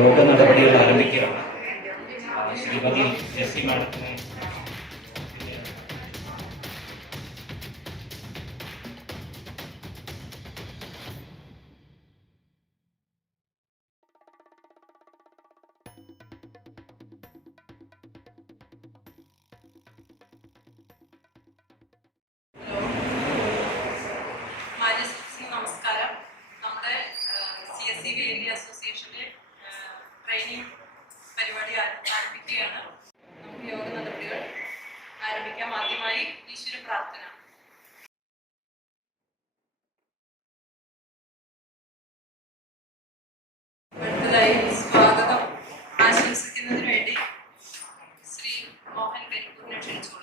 യോഗ നടപടികൾ ആരംഭിക്കുകയാണ്. ശ്രീമതി ജെസ്സി മാഡത്തിനെ നമസ്കാരം. നമ്മുടെ CSE VLE അസോസിയേഷന്റെ ട്രെയിനിങ് പരിപാടി ആരംഭിക്കുകയാണ്. നമുക്ക് യോഗ നടപടികൾ ആരംഭിക്കാം. ആദ്യമായി ഈശ്വര പ്രാർത്ഥന. അടുത്തതായി സ്വാഗതം ആശംസിക്കുന്നതിന് വേണ്ടി ശ്രീ മോഹൻ കരിപ്പൂരിനെ ക്ഷണിച്ചോളൂ.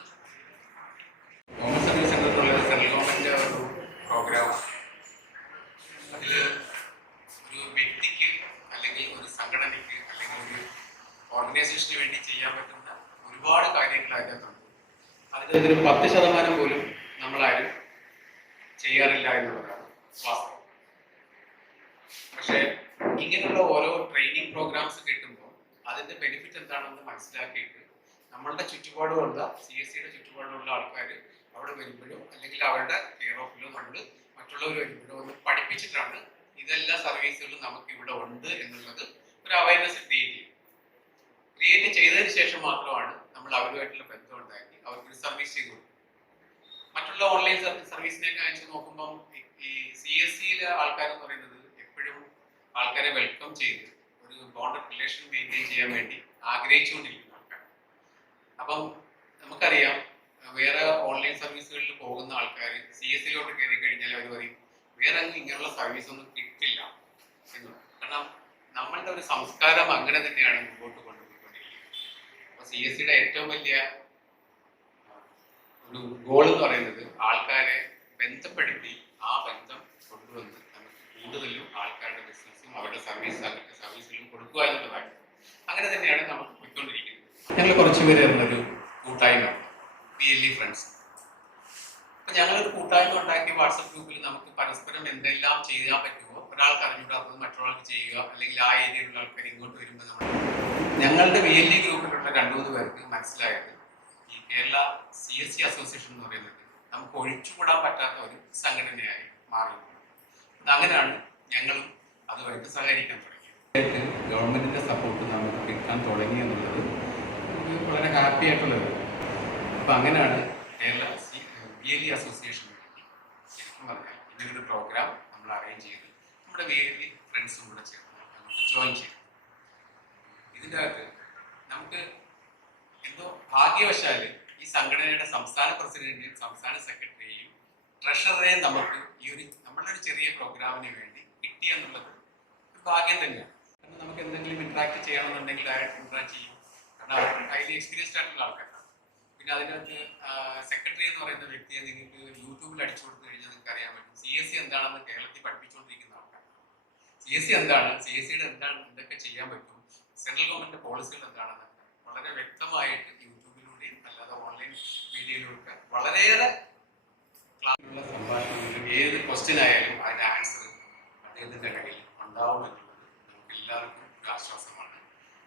പ്രോഗ്രാം അതിൽ ഒരു വ്യക്തിക്ക് അല്ലെങ്കിൽ ഒരു സംഘടനയ്ക്ക് അല്ലെങ്കിൽ ഒരു ഓർഗനൈസേഷന് വേണ്ടി ചെയ്യാൻ പറ്റുന്ന ഒരുപാട് കാര്യങ്ങൾ അതിനകത്തുണ്ട്. അതിൽ 10% പോലും നമ്മളാരും ചെയ്യാറില്ല എന്നുള്ളതാണ് വാസ്തവം. പക്ഷേ ഇങ്ങനെയുള്ള ഓരോ ട്രെയിനിങ് പ്രോഗ്രാംസ് കിട്ടുമ്പോൾ അതിന്റെ ബെനിഫിറ്റ് എന്താണെന്ന് മനസ്സിലാക്കിയിട്ട് നമ്മളുടെ ചുറ്റുപാടുമുള്ള CSEയുടെ ചുറ്റുപാടുമുള്ള ആൾക്കാർ അവിടെ വരുമ്പോഴോ അല്ലെങ്കിൽ അവരുടെ കെയർ ഓഫിലോ നമ്മൾ മറ്റുള്ളവർ വരുമ്പോഴോ ഒന്ന് പഠിപ്പിച്ചിട്ടാണ് ഇതെല്ലാ സർവീസുകളും നമുക്ക് ഇവിടെ ഉണ്ട് എന്നുള്ളത് ഒരു അവയർനെസ് ക്രിയേറ്റ് ചെയ്തതിന് ശേഷം മാത്രമാണ് നമ്മൾ അവരുമായിട്ടുള്ള ബന്ധം ഉണ്ടാക്കി അവർക്കൊരു സർവീസ് ചെയ്തു കൊടുക്കും. മറ്റുള്ള ഓൺലൈൻ സർവീസിനെയൊക്കെ വെച്ച് നോക്കുമ്പം ഈ CSEയിലെ ആൾക്കാരെന്ന് പറയുന്നത് എപ്പോഴും ആൾക്കാരെ വെൽക്കം ചെയ്ത് ഒരു ബോണ്ട് റിലേഷൻ മെയിൻറ്റെയിൻ ചെയ്യാൻ വേണ്ടി ആഗ്രഹിച്ചുകൊണ്ടിരിക്കുന്ന ആൾക്കാർ. അപ്പം നമുക്കറിയാം വേറെ ഓൺലൈൻ സർവീസുകളിൽ പോകുന്ന ആൾക്കാർ CSEയിലോട്ട് കയറി കഴിഞ്ഞാൽ അവർ പറയും വേറെ ഇങ്ങനെയുള്ള സർവീസ് ഒന്നും കിട്ടില്ല എന്ന്. കാരണം നമ്മളുടെ ഒരു സംസ്കാരം അങ്ങനെ തന്നെയാണ് മുമ്പോട്ട് കൊണ്ടുപോയിക്കൊണ്ടിരിക്കുന്നത്. അപ്പൊ CSEയുടെ ഏറ്റവും വലിയ ഒരു ഗോൾ എന്ന് പറയുന്നത് ആൾക്കാരെ ബന്ധപ്പെടുത്തി ആ ബന്ധം കൊണ്ടുവന്ന് നമുക്ക് കൂടുതലും ആൾക്കാരുടെ ബിസിനസ്സും അവരുടെ സർവീസിലും കൊടുക്കുക എന്നുള്ളതാണ്. അങ്ങനെ തന്നെയാണ് നമ്മൾ പോയിക്കൊണ്ടിരിക്കുന്നത്. ഞങ്ങൾ കുറച്ചുപേര് ഒരു കൂട്ടായ്മ VLE ഫ്രണ്ട്സ്. അപ്പൊ ഞങ്ങളൊരു കൂട്ടായ്മ ഉണ്ടാക്കി വാട്സപ്പ് ഗ്രൂപ്പിൽ നമുക്ക് പരസ്പരം എന്തെല്ലാം ചെയ്യാൻ പറ്റുമോ ഒരാൾക്ക് അറിഞ്ഞൂടാത്തത് മറ്റൊരാൾക്ക് ചെയ്യുക, അല്ലെങ്കിൽ ആ ഏരിയയിലുള്ള ആൾക്കാർ ഇങ്ങോട്ട് വരുമ്പോൾ ഞങ്ങളുടെ VLE ഗ്രൂപ്പിലുള്ള 2-3 പേർക്ക് മനസ്സിലായത് ഈ കേരള CSE അസോസിയേഷൻ എന്ന് പറയുന്നത് നമുക്ക് ഒഴിച്ചുകൂടാൻ പറ്റാത്ത ഒരു സംഘടനയായി മാറിയിട്ടുണ്ട്. അങ്ങനെയാണ് ഞങ്ങളും അതുമായിട്ട് സഹകരിക്കാൻ തുടങ്ങിയത്. ഗവൺമെന്റിന്റെ സപ്പോർട്ട് നമുക്ക് കിട്ടാൻ തുടങ്ങി എന്നുള്ളത് വളരെ ഹാപ്പി ആയിട്ടുള്ളത്. അപ്പൊ അങ്ങനെയാണ് കേരള VLE അസോസിയേഷന് വേണ്ടി ശരിക്കും പറഞ്ഞാൽ ഇങ്ങനൊരു പ്രോഗ്രാം നമ്മൾ അറേഞ്ച് ചെയ്ത് നമ്മുടെ VLE ഫ്രണ്ട്സും കൂടെ ചേർന്ന് നമുക്ക് ജോയിൻ ചെയ്തു. ഇതിൻ്റെ അകത്ത് നമുക്ക് എന്തോ ഭാഗ്യവശാല് ഈ സംഘടനയുടെ സംസ്ഥാന പ്രസിഡന്റിനെയും സംസ്ഥാന സെക്രട്ടറിയെയും ട്രഷററെയും നമുക്ക് ഈ ഒരു നമ്മളൊരു ചെറിയ പ്രോഗ്രാമിന് വേണ്ടി കിട്ടി എന്നുള്ളത് ഒരു ഭാഗ്യം തന്നെയാണ്. കാരണം നമുക്ക് എന്തെങ്കിലും ഇന്ററാക്ട് ചെയ്യണമെന്നുണ്ടെങ്കിൽ ഡയറക്റ്റ് ഇന്ററാക്ട് ചെയ്യും. കാരണം അവർ ഹൈലി എക്സ്പീരിയൻസ്ഡ് ആയിട്ടുള്ള ആൾക്കാരാണ്. പിന്നെ അതിനകത്ത് സെക്രട്ടറി എന്ന് പറയുന്ന വ്യക്തിയെ നിങ്ങൾക്ക് യൂട്യൂബിൽ അടിച്ചു കൊടുത്തു കഴിഞ്ഞാൽ നിങ്ങൾക്ക് അറിയാൻ പറ്റും CSE എന്താണെന്ന് കേരളത്തിൽ പഠിപ്പിച്ചുകൊണ്ടിരിക്കുന്ന ആൾക്കാരാണ്. CSE എന്താണ്, CSEയുടെ എന്തൊക്കെ ചെയ്യാൻ പറ്റും, സെൻട്രൽ ഗവൺമെന്റ് പോളിസികൾ എന്താണെന്ന് വളരെ വ്യക്തമായിട്ട് യൂട്യൂബിലൂടെയും അല്ലാതെ ഓൺലൈൻ മീഡിയയിലൂടെ വളരെയേറെ ക്ലാസ്സിലുള്ള സംഭാഷണങ്ങളിലും ഏത് ക്വസ്റ്റ്യൻ ആയാലും അതിന്റെ ആൻസർ അദ്ദേഹത്തിന്റെ കയ്യിൽ ഉണ്ടാവും എന്നുള്ളത് നമുക്ക് എല്ലാവർക്കും ഒരു ആശ്വാസമാണ്.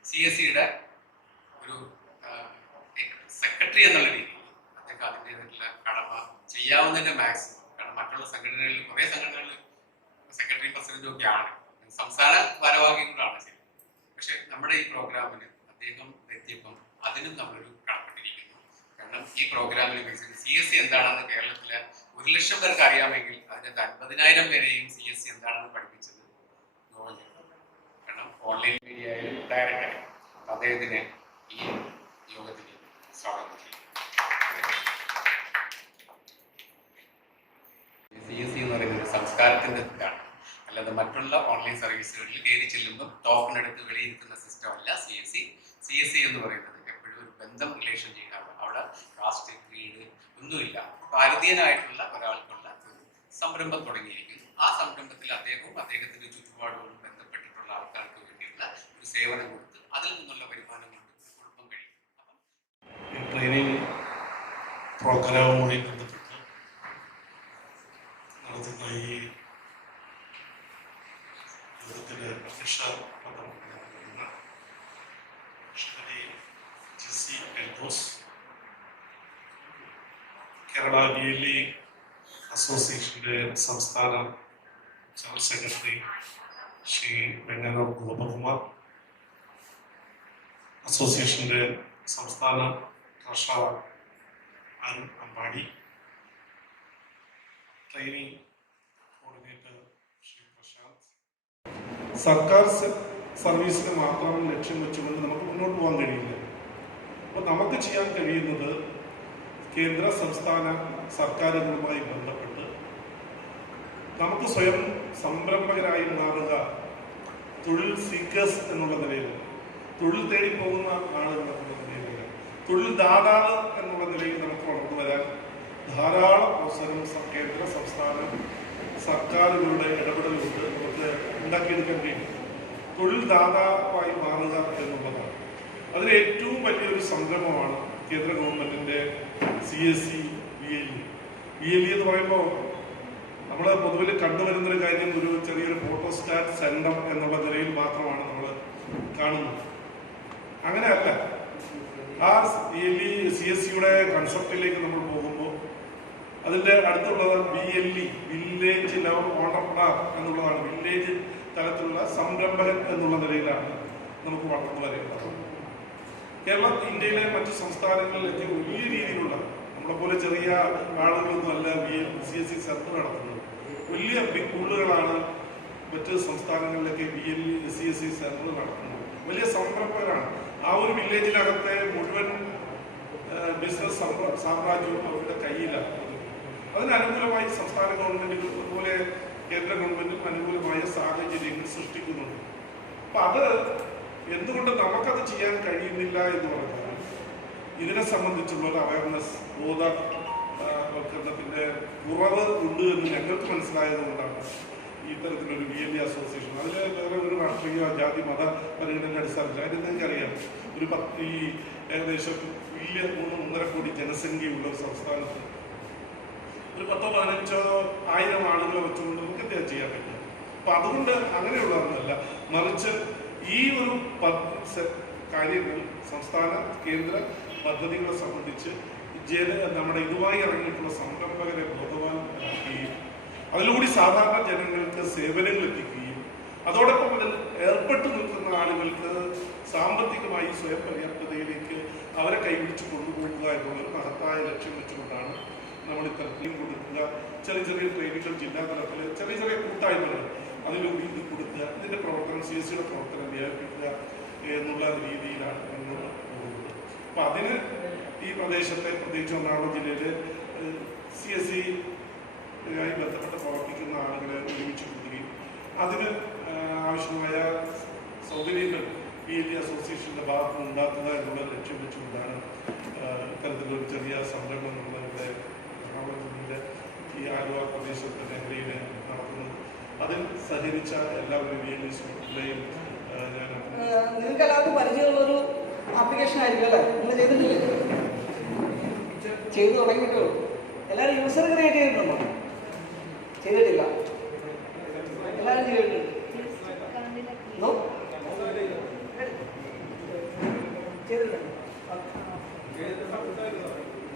CSEയുടെ ഒരു സെക്രട്ടറി എന്നുള്ള രീതിയിൽ അദ്ദേഹം അതിൻ്റെതായിട്ടുള്ള കടമ ചെയ്യാവുന്നതിന്റെ മാക്സിമം. കാരണം മറ്റുള്ള സംഘടനകളിൽ കുറേ സംഘടനകളിൽ സെക്രട്ടറി പ്രസിഡന്റും ഒക്കെ ആണ്, സംസ്ഥാന ഭാരവാഹികളാണ് ശരി. പക്ഷെ നമ്മുടെ ഈ പ്രോഗ്രാമിന് അദ്ദേഹം എത്തിയപ്പം അതിനും നമ്മളൊരു കടപ്പെട്ടിരിക്കുന്നു. കാരണം ഈ പ്രോഗ്രാമിനെ ബേസിൽ CSE എന്താണെന്ന് കേരളത്തിലെ 1,00,000 പേർക്ക് അറിയാമെങ്കിൽ അതിനകത്ത് 50,000 പേരെയും CSE എന്താണെന്ന് പഠിപ്പിച്ചത് ഗോവഞ്ചേട്ടൻ. കാരണം ഓൺലൈൻ മീഡിയ ആയാലും ഡയറക്റ്റ് ആയാലും അദ്ദേഹത്തിന് ഈ യോഗത്തിൽ സ്വാഗതം ചെയ്യും. CSE എന്ന് പറയുന്നത് സംസ്കാരത്തിന്റെ ഇതാണ്, അല്ലാതെ മറ്റുള്ള ഓൺലൈൻ സർവീസുകളിൽ കയറി ചെല്ലുമ്പോൾ ടോക്കൺ എടുത്ത് വിലയിരുത്തുന്ന സിസ്റ്റം അല്ല CSE എന്ന് പറയുന്നത് എപ്പോഴും ഒരു ബന്ധം റിലേഷൻ ചെയ്യാറ്. അവിടെ കാസ്റ്റ് ക്രീഡ് ഒന്നുമില്ല. ഭാരതീയനായിട്ടുള്ള ഒരാൾക്കുള്ള ഒരു സംരംഭം തുടങ്ങിയിരിക്കുന്നു. ആ സംരംഭത്തിൽ അദ്ദേഹവും അദ്ദേഹത്തിന്റെ ചുറ്റുപാടുകളും ബന്ധപ്പെട്ടിട്ടുള്ള ആൾക്കാർക്ക് വേണ്ടിയുള്ള ഒരു സേവനം കൊടുത്ത് അതിൽ നിന്നുള്ള വരുമാനം കൊണ്ട് കുടുംബം കഴിയും. ട്രെയിനിങ് പ്രോഗ്രാമുമായി ബന്ധപ്പെട്ട് നടത്തുന്ന ഈ യോഗത്തിന്റെ അധ്യക്ഷ ജോസ്, കേരള VLE അസോസിയേഷൻ്റെ സംസ്ഥാന ജനറൽ സെക്രട്ടറി ശ്രീ വെങ്ങാനൂർ ഗോപകുമാർ, അസോസിയേഷൻ്റെ സംസ്ഥാന treasurer Arun Ambadi, training coordinator Shri Prashanth. സർക്കാർ സർവീസിനെ മാത്രം ലക്ഷ്യം വെച്ചുകൊണ്ട് നമുക്ക് മുന്നോട്ട് പോകാൻ കഴിയില്ല. അപ്പോൾ നമുക്ക് ചെയ്യാൻ കഴിയുന്നത് കേന്ദ്ര സംസ്ഥാന സർക്കാരുകളുമായി ബന്ധപ്പെട്ട് നമുക്ക് സ്വയം സംരംഭകരായി മാറുക, തൊഴിൽ സീക്കേഴ്സ് എന്നുള്ള നിലയിൽ, തൊഴിൽ തേടി പോകുന്ന ആളുകൾ എന്നുള്ള നിലയിൽ, തൊഴിൽ ദാതാവ് എന്നുള്ള നിലയിൽ നമുക്ക് വളർന്നു വരാൻ ധാരാളം അവസരം കേന്ദ്ര സംസ്ഥാന സർക്കാരുകളുടെ ഇടപെടലുകൊണ്ട് നമുക്ക് ഉണ്ടാക്കിയെടുക്കാൻ കഴിയും. തൊഴിൽ ദാതാവായി മാറുക എന്നുള്ളതാണ്. അതിൽ ഏറ്റവും വലിയൊരു സംരംഭമാണ് കേന്ദ്ര ഗവൺമെൻറ്റിൻ്റെ CSE VLE എന്ന് പറയുമ്പോൾ നമ്മൾ പൊതുവിൽ കണ്ടുവരുന്നൊരു കാര്യം ഒരു ചെറിയൊരു ഫോട്ടോസ്റ്റാറ്റ് സെൻറ്റർ എന്നുള്ള നിലയിൽ മാത്രമാണ് നമ്മൾ കാണുന്നത്. അങ്ങനെയല്ല. ആ CSEയുടെ കൺസെപ്റ്റിലേക്ക് നമ്മൾ പോകുമ്പോൾ അതിൻ്റെ അടുത്തുള്ളത് VLE, വില്ലേജ് ലെവൽ ഓണ്ടർപ്രണർ എന്നുള്ളതാണ്. വില്ലേജ് തലത്തിലുള്ള സംരംഭകൻ എന്നുള്ള നിലയിലാണ് നമുക്ക് വളർന്നു വരേണ്ടത്. കേരളം ഇന്ത്യയിലെ മറ്റു സംസ്ഥാനങ്ങളിലേക്ക് വലിയ രീതിയിലുള്ള, നമ്മളെ പോലെ ചെറിയ ആളുകളൊന്നും അല്ല CSE സെന്റർ നടത്തുന്നത്. വലിയ ബിഗ് സ്കൂളുകളാണ് മറ്റ് സംസ്ഥാനങ്ങളിലേക്ക് CSE സെന്റർ നടത്തുന്നത്. വലിയ സംരംഭകരാണ്. ആ ഒരു വില്ലേജിനകത്തെ മുഴുവൻ ബിസിനസ് സാമ്രാജ്യവും അവരുടെ കയ്യിലാണ്. അതിനനുകൂലമായി സംസ്ഥാന ഗവൺമെന്റുകൾ അതുപോലെ കേന്ദ്ര ഗവൺമെന്റും അനുകൂലമായ സാഹചര്യങ്ങൾ സൃഷ്ടിക്കുന്നുണ്ട്. അപ്പം അത് എന്തുകൊണ്ട് നമുക്കത് ചെയ്യാൻ കഴിയുന്നില്ല എന്ന് പറഞ്ഞാൽ ഇതിനെ സംബന്ധിച്ചുള്ള ഒരു അവയർനെസ്, ബോധവൽക്കരണത്തിൻ്റെ കുറവ് ഉണ്ട് എന്ന് ഞങ്ങൾക്ക് മനസ്സിലായതുകൊണ്ടാണ് ഇത്തരത്തിലൊരു VLE അസോസിയേഷൻ. അതിൽ വേറെ ഒരു രാഷ്ട്രീയ ജാതി മത പരിഗണന അടിസ്ഥാനത്തിൽ അതിന് നിങ്ങൾക്കറിയാം, ഒരു ഏകദേശം 3.5 കോടി ജനസംഖ്യയുള്ള ഒരു സംസ്ഥാനത്ത് ഒരു 10-15 ആളുകളെ വെച്ചുകൊണ്ട് നമുക്ക് എന്താ ചെയ്യാൻ പറ്റും. അപ്പം അതുകൊണ്ട് അങ്ങനെയുള്ളതൊന്നുമല്ല, മറിച്ച് ഈ ഒരു കാര്യങ്ങൾ സംസ്ഥാന കേന്ദ്ര പദ്ധതികളെ സംബന്ധിച്ച് നമ്മുടെ ഇതുമായി ഇറങ്ങിയിട്ടുള്ള സംരംഭകരെ ബോധവാന്മാരാക്കുകയും അതിലൂടെ സാധാരണ ജനങ്ങൾക്ക് സേവനങ്ങൾ എത്തിക്കുകയും അതോടൊപ്പം അതിൽ ഏർപ്പെട്ടു നിൽക്കുന്ന ആളുകൾക്ക് സാമ്പത്തികമായി സ്വയം പര്യാപ്തതയിലേക്ക് അവരെ കൈപിടിച്ച് കൊണ്ടുപോകുക എന്നുള്ളൊരു മഹത്തായ ലക്ഷ്യം വെച്ചുകൊണ്ടാണ് നമ്മൾ ഇത്തരത്തിലും കൊടുക്കുക. ചെറിയ ചെറിയ ട്രെയിനുകൾ ജില്ലാ തലത്തിൽ ചെറിയ ചെറിയ കൂട്ടായ്മകൾ അതിലൂടെ ഇത് കൊടുക്കുക. ഇതിൻ്റെ പ്രവർത്തനം CSEയുടെ പ്രവർത്തനം വ്യാപിപ്പിക്കുക എന്നുള്ള രീതിയിലാണ് മുന്നോട്ട് പോകുന്നത്. അപ്പം അതിന് ഈ പ്രദേശത്തെ, പ്രത്യേകിച്ച് എറണാകുളം ജില്ലയിൽ CSEയുമായി ബന്ധപ്പെട്ട് പ്രവർത്തിക്കുന്ന ആളുകളെ ഒരുമിച്ച് കൂട്ടുകയും അതിന് ആവശ്യമായ സൗകര്യങ്ങൾ VLE അസോസിയേഷൻ്റെ ഭാഗത്ത് നിന്ന് ഉണ്ടാക്കുക എന്നുള്ള ലക്ഷ്യം വെച്ചുകൊണ്ടാണ് ഇത്തരത്തിലൊരു ചെറിയ സംരംഭം നമ്മളിവിടെ എറണാകുളം ജില്ലയിലെ ഈ ആലുവ പ്രദേശത്തെ മേഖലയിൽ നടത്തുന്നത്. അതിൽ സഹകരിച്ച എല്ലാവരും VLE സുഹൃത്തുക്കളെയും ഞാൻ നിങ്ങൾക്ക് എല്ലാവർക്കും പരിചയമുള്ളൊരു ആപ്ലിക്കേഷൻ ആയിരിക്കും അല്ലേ? നിങ്ങൾ ചെയ്തിട്ടില്ലേ? ചെയ്തു തുടങ്ങിയിട്ടുള്ളൂ. എല്ലാവരും യൂസർ ക്രിയേറ്റ് ചെയ്തിട്ടുണ്ടോ? ചെയ്തിട്ടില്ല. എല്ലാവരും ചെയ്തിട്ടുണ്ട്.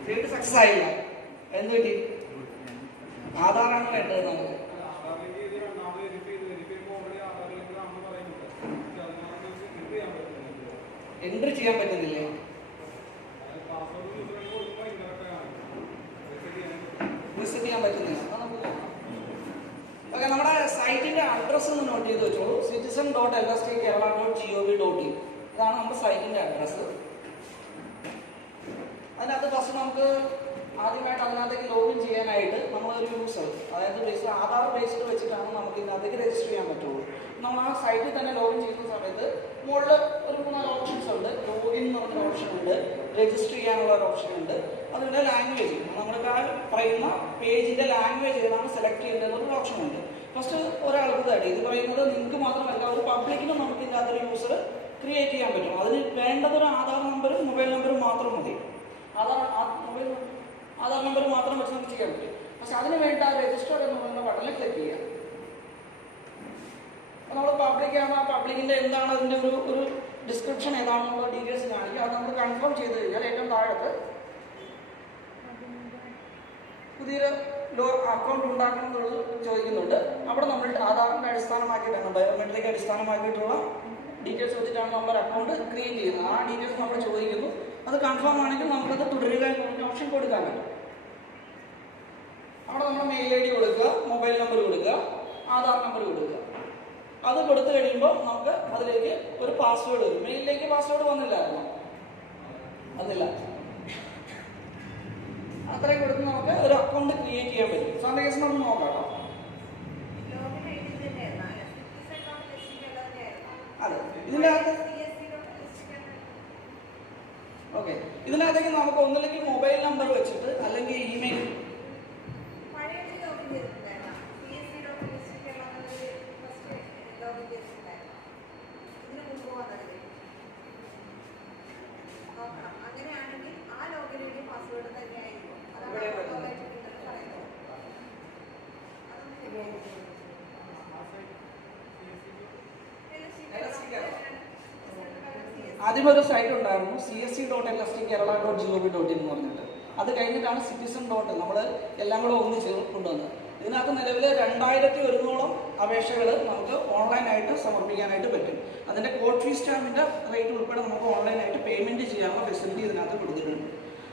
ചെയ്തിട്ട് സക്സസ് ആയില്ല. എന്ത് പറ്റി? ആധാറാണ് വേണ്ടത് നമുക്ക്. എൻട്രി ചെയ്യാൻ പറ്റുന്നില്ലേ? റിസെറ്റ് ചെയ്യാൻ പറ്റുന്നില്ല. ഓക്കെ, നമ്മുടെ സൈറ്റിന്റെ അഡ്രസ്സ് ഒന്ന് നോട്ട് ചെയ്ത് വെച്ചോളൂ. citizen.lstkerala.gov.in ഇതാണ് നമ്മുടെ സൈറ്റിന്റെ അഡ്രസ്സ്. അതിനകത്ത് ഫസ്റ്റ് നമുക്ക് ആദ്യമായിട്ട് അതിനകത്തേക്ക് ലോഗിൻ ചെയ്യാനായിട്ട് നമ്മളൊരു യൂസർ, അതായത് ആധാർ ബേസ്ഡ് വെച്ചിട്ടാണ് നമുക്ക് ഇതിനകത്തേക്ക് രജിസ്റ്റർ ചെയ്യാൻ പറ്റുള്ളൂ. നമ്മൾ ആ സൈറ്റിൽ തന്നെ ലോഗിൻ ചെയ്യുന്ന സമയത്ത് മുകളിൽ ഒരു 3-4 ഓപ്ഷൻസ് ഉണ്ട്. ലോഗിൻ എന്ന് പറഞ്ഞൊരു ഓപ്ഷൻ ഉണ്ട്, രജിസ്റ്റർ ചെയ്യാനുള്ള ഒരു ഓപ്ഷൻ ഉണ്ട്, അതിൻ്റെ ലാംഗ്വേജ്, നമ്മളിപ്പോൾ പറയുന്ന പേജിൻ്റെ ലാംഗ്വേജ് ഏതാണ് സെലക്ട് ചെയ്യേണ്ടതെന്നൊരു ഓപ്ഷൻ ഉണ്ട്. ഫസ്റ്റ് ഒരാൾക്ക് തേടി ഇത് പറയുന്നത് നിങ്ങൾക്ക് മാത്രമല്ല ഒരു പബ്ലിക്കിനും നമുക്ക് ഇതിൻ്റെ അതൊരു യൂസർ ക്രിയേറ്റ് ചെയ്യാൻ പറ്റും. അതിന് വേണ്ടതൊരു ആധാർ നമ്പറും മൊബൈൽ നമ്പറും മാത്രം മതി. ആധാർ നമ്പർ മാത്രം വെച്ച് നമുക്ക് ചെയ്യാൻ പറ്റും. പക്ഷെ അതിന് വേണ്ട രജിസ്റ്റർ എന്ന് പറയുന്ന ബട്ടണിൽ ക്ലിക്ക് ചെയ്യാം. അപ്പോൾ നമ്മൾ പബ്ലിക് ആകുമ്പോൾ ആ പബ്ലിക്കിൻ്റെ എന്താണ് അതിൻ്റെ ഒരു ഡിസ്ക്രിപ്ഷൻ ഏതാണെന്നുള്ള ഡീറ്റെയിൽസ് കാണിക്കുക. അത് നമ്മൾ കൺഫേം ചെയ്ത് കഴിഞ്ഞാൽ ഏറ്റവും താഴത്ത് പുതിയൊരു അക്കൗണ്ട് ഉണ്ടാക്കണം എന്നുള്ളത് ചോദിക്കുന്നുണ്ട്. അവിടെ നമ്മൾ ആധാറിൻ്റെ അടിസ്ഥാനമാക്കിയിട്ടാണ്, ബയോമെട്രിക് അടിസ്ഥാനമാക്കിയിട്ടുള്ള ഡീറ്റെയിൽസ് വെച്ചിട്ടാണ് നമ്മൾ അക്കൗണ്ട് ക്രിയേറ്റ് ചെയ്യുന്നത്. ആ ഡീറ്റെയിൽസ് നമ്മൾ ചോദിക്കുന്നു. അത് കൺഫേം ആണെങ്കിൽ നമുക്കത് തുടരുക എന്ന് ഓപ്ഷൻ കൊടുക്കാൻ പറ്റും. അവിടെ നമ്മൾ മെയിൽ ഐ ഡി കൊടുക്കുക, മൊബൈൽ നമ്പർ കൊടുക്കുക, ആധാർ നമ്പർ കൊടുക്കുക. അത് കൊടുത്തു കഴിയുമ്പോൾ നമുക്ക് അതിലേക്ക് ഒരു പാസ്വേഡ് വരും. മെയിലിലേക്ക് പാസ്വേഡ് വന്നില്ലായിരുന്നു, അതില്ല. അത്രയും കൊടുത്ത് നമുക്ക് ഒരു അക്കൗണ്ട് ക്രിയേറ്റ് ചെയ്യാൻ പറ്റും. സാറിൻ്റെ കേസ് നമുക്ക് നോക്കാം കേട്ടോ. അതെ, ഇതിനകത്ത് ഓക്കെ, ഇതിനകത്തേക്ക് നമുക്ക് ഒന്നിലേക്ക് മൊബൈൽ നമ്പർ വെച്ചിട്ട് അല്ലെങ്കിൽ ഇമെയിൽ അങ്ങനെയാണെങ്കിൽ ആ ലോഗിനുവേണ്ടി പാസ്വേഡ് തന്നെ ആയിരിക്കും. ആദ്യം ഒരു സൈറ്റ് ഉണ്ടായിരുന്നു, csc.lstkerala.gov.in എന്ന് പറഞ്ഞിട്ട്. അത് കഴിഞ്ഞിട്ടാണ് citizen. നമ്മൾ എല്ലാം കൂടെ ഒന്നിച്ച് കൊണ്ടുവന്നത്. ഇതിനകത്ത് നിലവിൽ 2100 അപേക്ഷകൾ നമുക്ക് ഓൺലൈനായിട്ട് സമർപ്പിക്കാനായിട്ട് പറ്റും. അതിൻ്റെ കോഡ് ഫീ സ്റ്റാമ്പിൻ്റെ റേറ്റ് ഉൾപ്പെടെ നമുക്ക് ഓൺലൈനായിട്ട് പേയ്മെൻറ്റ് ചെയ്യാനുള്ള ഫെസിലിറ്റി ഇതിനകത്ത് കൊടുത്തിട്ടുണ്ട്.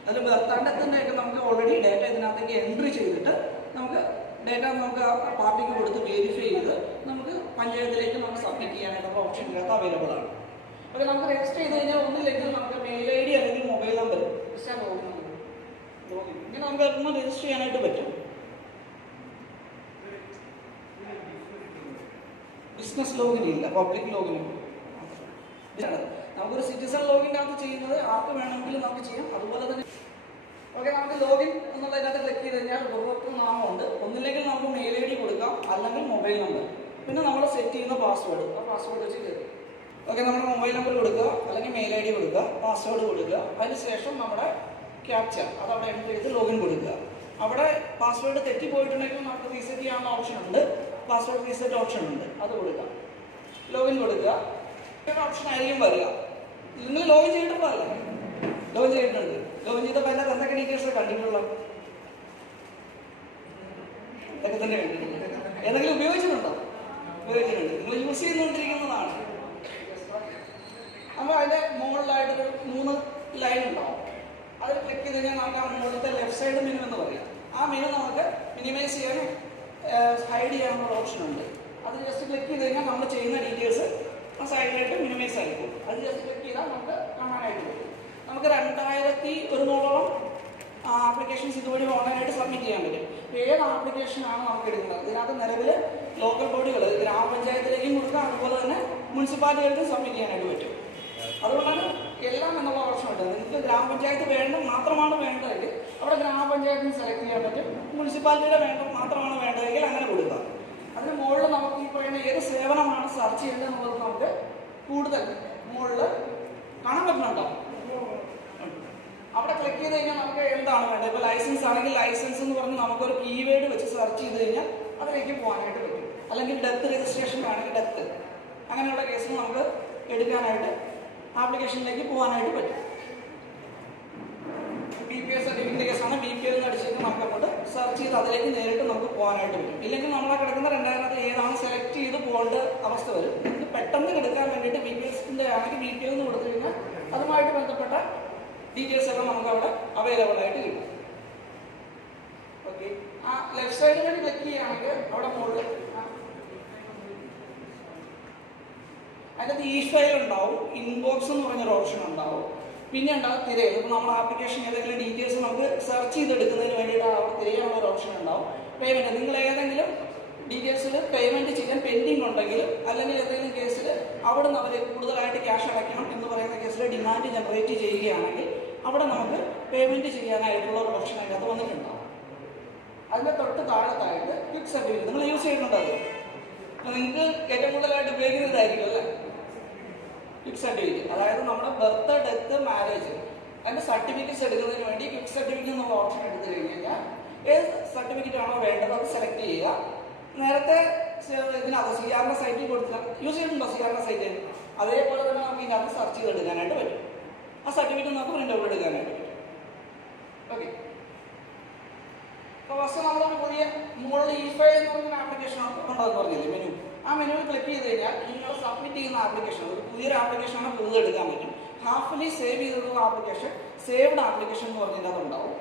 അതിൽ ബർത്താണ്ടത്തിൻ്റെയൊക്കെ നമുക്ക് ഓൾറെഡി ഡേറ്റ ഇതിനകത്തേക്ക് എൻട്രി ചെയ്തിട്ട് നമുക്ക് ഡേറ്റ നമുക്ക് ആ പാർട്ടിക്ക് കൊടുത്ത് വെരിഫൈ ചെയ്ത് നമുക്ക് പഞ്ചായത്തിലേക്ക് നമുക്ക് സബ്മിറ്റ് ചെയ്യാനായിട്ടുള്ള ഓപ്ഷൻ ഇതിനകത്ത് അവൈലബിൾ ആണ്. അപ്പോൾ നമുക്ക് രജിസ്റ്റർ ചെയ്ത് കഴിഞ്ഞാൽ ഒന്നില്ലെങ്കിൽ നമുക്ക് മെയിൽ ഐ ഡി അല്ലെങ്കിൽ മൊബൈൽ നമ്പർ ഇങ്ങനെ നമുക്ക് അതൊന്ന് രജിസ്റ്റർ ചെയ്യാനായിട്ട് പറ്റും. ബിസിനസ് ലോഗിൻ ഇല്ല, പബ്ലിക് ലോഗിൻ ഇല്ല. നമുക്കൊരു സിറ്റിസൺ ലോഗിൻ്റെ അകത്ത് ചെയ്യുന്നത് ആർക്ക് വേണമെങ്കിലും നമുക്ക് ചെയ്യാം. അതുപോലെ തന്നെ ഓക്കെ, നമുക്ക് ലോഗിൻ എന്നുള്ളതിനകത്ത് ക്ലിക്ക് ചെയ്ത് കഴിഞ്ഞാൽ ഉപഭോക്തൃ നാമമുണ്ട്. ഒന്നില്ലെങ്കിൽ നമുക്ക് മെയിൽ ഐ ഡി കൊടുക്കാം, അല്ലെങ്കിൽ മൊബൈൽ നമ്പർ. പിന്നെ നമ്മൾ സെറ്റ് ചെയ്യുന്ന പാസ്വേഡ്, ആ പാസ്വേഡ് വെച്ച് കയറും. ഓക്കെ, നമ്മൾ മൊബൈൽ നമ്പർ കൊടുക്കുക, അല്ലെങ്കിൽ മെയിൽ ഐ ഡി കൊടുക്കുക, പാസ്വേഡ് കൊടുക്കുക. അതിനുശേഷം നമ്മുടെ ക്യാപ്ച അത് അവിടെ എൻ്റർ ചെയ്ത് ലോഗിൻ കൊടുക്കുക. അവിടെ പാസ്വേഡ് തെറ്റിപ്പോയിട്ടുണ്ടെങ്കിൽ നമുക്ക് റീസെറ്റ് ചെയ്യാനുള്ള ഓപ്ഷൻ ഉണ്ട്, പാസ്വേഡ് റീസെറ്റ് ഓപ്ഷൻ ഉണ്ട്, അത് കൊടുക്കുക. ലോഗിൻ കൊടുക്കുക. ഓപ്ഷൻ ആയിരിക്കും വരിക. നിങ്ങൾ ലോഗിൻ ചെയ്തിട്ടുള്ളതല്ലേ? ലോഗിൻ ചെയ്തിട്ടുണ്ട്. ലോഗിൻ ചെയ്തപ്പോൾ അതിൻ്റെ എന്തൊക്കെ ഡീറ്റെയിൽസ് കണ്ടിട്ടുള്ള ഇതൊക്കെ തന്നെ കണ്ടിട്ടുണ്ട്. എന്തെങ്കിലും ഉപയോഗിച്ചിട്ടുണ്ടോ? ഉപയോഗിച്ചിട്ടുണ്ട്. നിങ്ങൾ യൂസ് ചെയ്തുകൊണ്ടിരിക്കുന്നതാണ്. അപ്പോൾ അതിൻ്റെ മുകളിലായിട്ടൊരു 3 ലൈൻ ഉണ്ടാവും. അതിൽ ക്ലിക്ക് ചെയ്ത് കഴിഞ്ഞാൽ നമുക്ക് ആ മുകളിലത്തെ ലെഫ്റ്റ് സൈഡ് മെനു എന്ന് പറയാം. ആ മെനു നമുക്ക് മിനിമൈസ് ചെയ്യാനും ഹൈഡ് ചെയ്യാനുള്ള ഓപ്ഷൻ ഉണ്ട്. അത് ജസ്റ്റ് ക്ലിക്ക് ചെയ്ത് കഴിഞ്ഞാൽ നമ്മൾ ചെയ്യുന്ന ഡീറ്റെയിൽസ് ആ സൈഡിലായിട്ട് മിനിമൈസ് ആയിരിക്കും. അത് ജസ്റ്റ് ക്ലിക്ക് ചെയ്താൽ നമുക്ക് കാണാനായിട്ട് പറ്റും. നമുക്ക് 2100 ആപ്ലിക്കേഷൻസ് ഇതുവഴി ഓൺലൈനായിട്ട് സബ്മിറ്റ് ചെയ്യാൻ പറ്റും. ഏത് ആപ്ലിക്കേഷനാണ് നമുക്ക് എടുക്കുന്നത്? ഇതിനകത്ത് നിലവിൽ ലോക്കൽ ബോഡികൾ ഗ്രാമപഞ്ചായത്തിലേക്കും കൊടുക്കാം, അതുപോലെ തന്നെ മുനിസിപ്പാലിറ്റികൾക്കും സബ്മിറ്റ് ചെയ്യാനായിട്ട് പറ്റും. അതുകൊണ്ടാണ് എല്ലാം എന്നുള്ള ഓപ്ഷൻ ഉണ്ട്. നിങ്ങൾക്ക് ഗ്രാമപഞ്ചായത്ത് മാത്രമാണ് വേണ്ടതെങ്കിൽ അവിടെ ഗ്രാമപഞ്ചായത്തിന് സെലക്ട് ചെയ്യാൻ പറ്റും. മുനിസിപ്പാലിറ്റിയുടെ മാത്രമാണ് വേണ്ടതെങ്കിൽ അങ്ങനെ കൊടുക്കുക. അതിന് മുകളിൽ നമുക്ക് ഈ പറയുന്ന ഏത് സേവനമാണ് സെർച്ച് ചെയ്യേണ്ടത് എന്നുള്ളത് നമുക്ക് കൂടുതൽ മുകളിൽ കാണാൻ പറ്റുന്നുണ്ടോ? അവിടെ ക്ലിക്ക് ചെയ്ത് കഴിഞ്ഞാൽ നമുക്ക് എന്താണ് വേണ്ടത്? ഇപ്പോൾ ലൈസൻസ് ആണെങ്കിൽ ലൈസൻസ് എന്ന് പറഞ്ഞ് നമുക്കൊരു കീവേഡ് വെച്ച് സെർച്ച് ചെയ്ത് കഴിഞ്ഞാൽ അതിലേക്ക് പോകാനായിട്ട് പറ്റും. അല്ലെങ്കിൽ ഡെത്ത് രജിസ്ട്രേഷൻ ആണെങ്കിൽ ഡെത്ത്, അങ്ങനെയുള്ള കേസിൽ നമുക്ക് എടുക്കാനായിട്ട് ആപ്ലിക്കേഷനിലേക്ക് പോകാനായിട്ട് പറ്റും. BPL സർട്ടിഫിക്കറ്റിൻ്റെ കേസാണ്, BPL എന്ന് അടിച്ചിട്ട് നമുക്ക് അങ്ങോട്ട് സെർച്ച് ചെയ്ത് അതിലേക്ക് നേരിട്ട് നമുക്ക് പോകാനായിട്ട് പറ്റും. ഇല്ലെങ്കിൽ നമ്മളെ കിടക്കുന്ന 2000 ഏതാണ് സെലക്ട് ചെയ്ത് പോകേണ്ട അവസ്ഥ വരും. നിങ്ങൾക്ക് പെട്ടെന്ന് എടുക്കാൻ വേണ്ടിയിട്ട് BPLൻ്റെ ആണെങ്കിൽ BPL എന്ന് കൊടുത്തു കഴിഞ്ഞാൽ അതുമായിട്ട് ബന്ധപ്പെട്ട ഡീറ്റെയിൽസ് എല്ലാം നമുക്ക് അവിടെ അവൈലബിൾ ആയിട്ട് കിട്ടും. ഓക്കെ, ആ ലെഫ്റ്റ് സൈഡിൽ വേണ്ടി ക്ലിക്ക് ചെയ്യുകയാണെങ്കിൽ അവിടെ മുകളിൽ അതിനകത്ത് ഈ ഫയൽ ഉണ്ടാവും, ഇൻബോക്സ് എന്ന് പറഞ്ഞൊരു ഓപ്ഷൻ ഉണ്ടാവും. പിന്നെ ഉണ്ടാവും തിരയൽ. ഇപ്പോൾ നമ്മുടെ ആപ്ലിക്കേഷൻ ഏതെങ്കിലും ഡീറ്റെയിൽസ് നമുക്ക് സെർച്ച് ചെയ്തെടുക്കുന്നതിന് വേണ്ടിയിട്ട് അവിടെ തിരയാനുള്ള ഒരു ഓപ്ഷൻ ഉണ്ടാവും. പേയ്മെൻറ്റ്, നിങ്ങൾ ഏതെങ്കിലും ഡീറ്റെയിൽസിൽ പേയ്മെൻറ്റ് ചെയ്യാൻ പെൻഡിങ് ഉണ്ടെങ്കിൽ, അല്ലെങ്കിൽ ഏതെങ്കിലും കേസിൽ അവിടെ നിന്ന് അവർ കൂടുതലായിട്ട് ക്യാഷ് അടയ്ക്കണം എന്ന് പറയുന്ന കേസിൽ ഡിമാൻഡ് ജനറേറ്റ് ചെയ്യുകയാണെങ്കിൽ അവിടെ നമുക്ക് പേയ്മെൻറ്റ് ചെയ്യാനായിട്ടുള്ള ഒരു ഓപ്ഷൻ അതിനകത്ത് വന്നിട്ടുണ്ടാവും. അതിൻ്റെ തൊട്ട് താഴത്തായിട്ട് ക്വിക്ക് സർട്ടിഫിക്കറ്റ് നിങ്ങൾ യൂസ് ചെയ്യുന്നുണ്ട്. അത് നിങ്ങൾക്ക് ഏറ്റവും കൂടുതലായിട്ട് ഉപയോഗിക്കുന്നതായിരിക്കും അല്ലേ? ക്വിക്ക് സർട്ടിഫിക്കറ്റ്, അതായത് നമ്മുടെ ബർത്ത്, ഡെത്ത്, മാരേജ് അതിൻ്റെ സർട്ടിഫിക്കറ്റ്സ് എടുക്കുന്നതിന് വേണ്ടി ക്വിക്ക് സർട്ടിഫിക്കറ്റ് എന്നുള്ള ഓപ്ഷൻ എടുത്തു കഴിഞ്ഞാൽ ഏത് സർട്ടിഫിക്കറ്റ് ആണോ വേണ്ടത് അത് സെലക്ട് ചെയ്യുക. നേരത്തെ ഇതിനകത്ത് CRൻ്റെ സൈറ്റിൽ കൊടുത്തില്ല, യൂസ് ചെയ്തിട്ടുണ്ടോ CRൻ്റെ സൈറ്റ്? അതേപോലെ തന്നെ നമുക്ക് ഇതിനകത്ത് സെർച്ച് ചെയ്തെടുക്കാനായിട്ട് പറ്റും. ആ സർട്ടിഫിക്കറ്റ് നമുക്ക് പ്രിൻ്റ് ഔട്ട് എടുക്കാനായിട്ട് പറ്റും. ഓക്കെ, അപ്പോൾ ഫസ്റ്റ് നമ്മളൊരു പുതിയ മുകളിൽ ഇ-ഫൈൽ എന്ന് പറഞ്ഞൊരു ആപ്ലിക്കേഷൻ ഉണ്ടെന്ന് പറഞ്ഞില്ലേ, മെനു. ആ മെനുവിൽ ക്ലിക്ക് ചെയ്ത് കഴിഞ്ഞാൽ നിങ്ങൾ സബ്മിറ്റ് ചെയ്യുന്ന ആപ്ലിക്കേഷൻ ഒരു പുതിയൊരു ആപ്ലിക്കേഷനാണ് പുതിയത് എടുക്കാൻ പറ്റും. ഹാഫിലി സേവ് ചെയ്തിട്ടുള്ള ആപ്ലിക്കേഷൻ സേവ്ഡ് ആപ്ലിക്കേഷൻ എന്ന് പറഞ്ഞതിനകത്ത് ഉണ്ടാവും.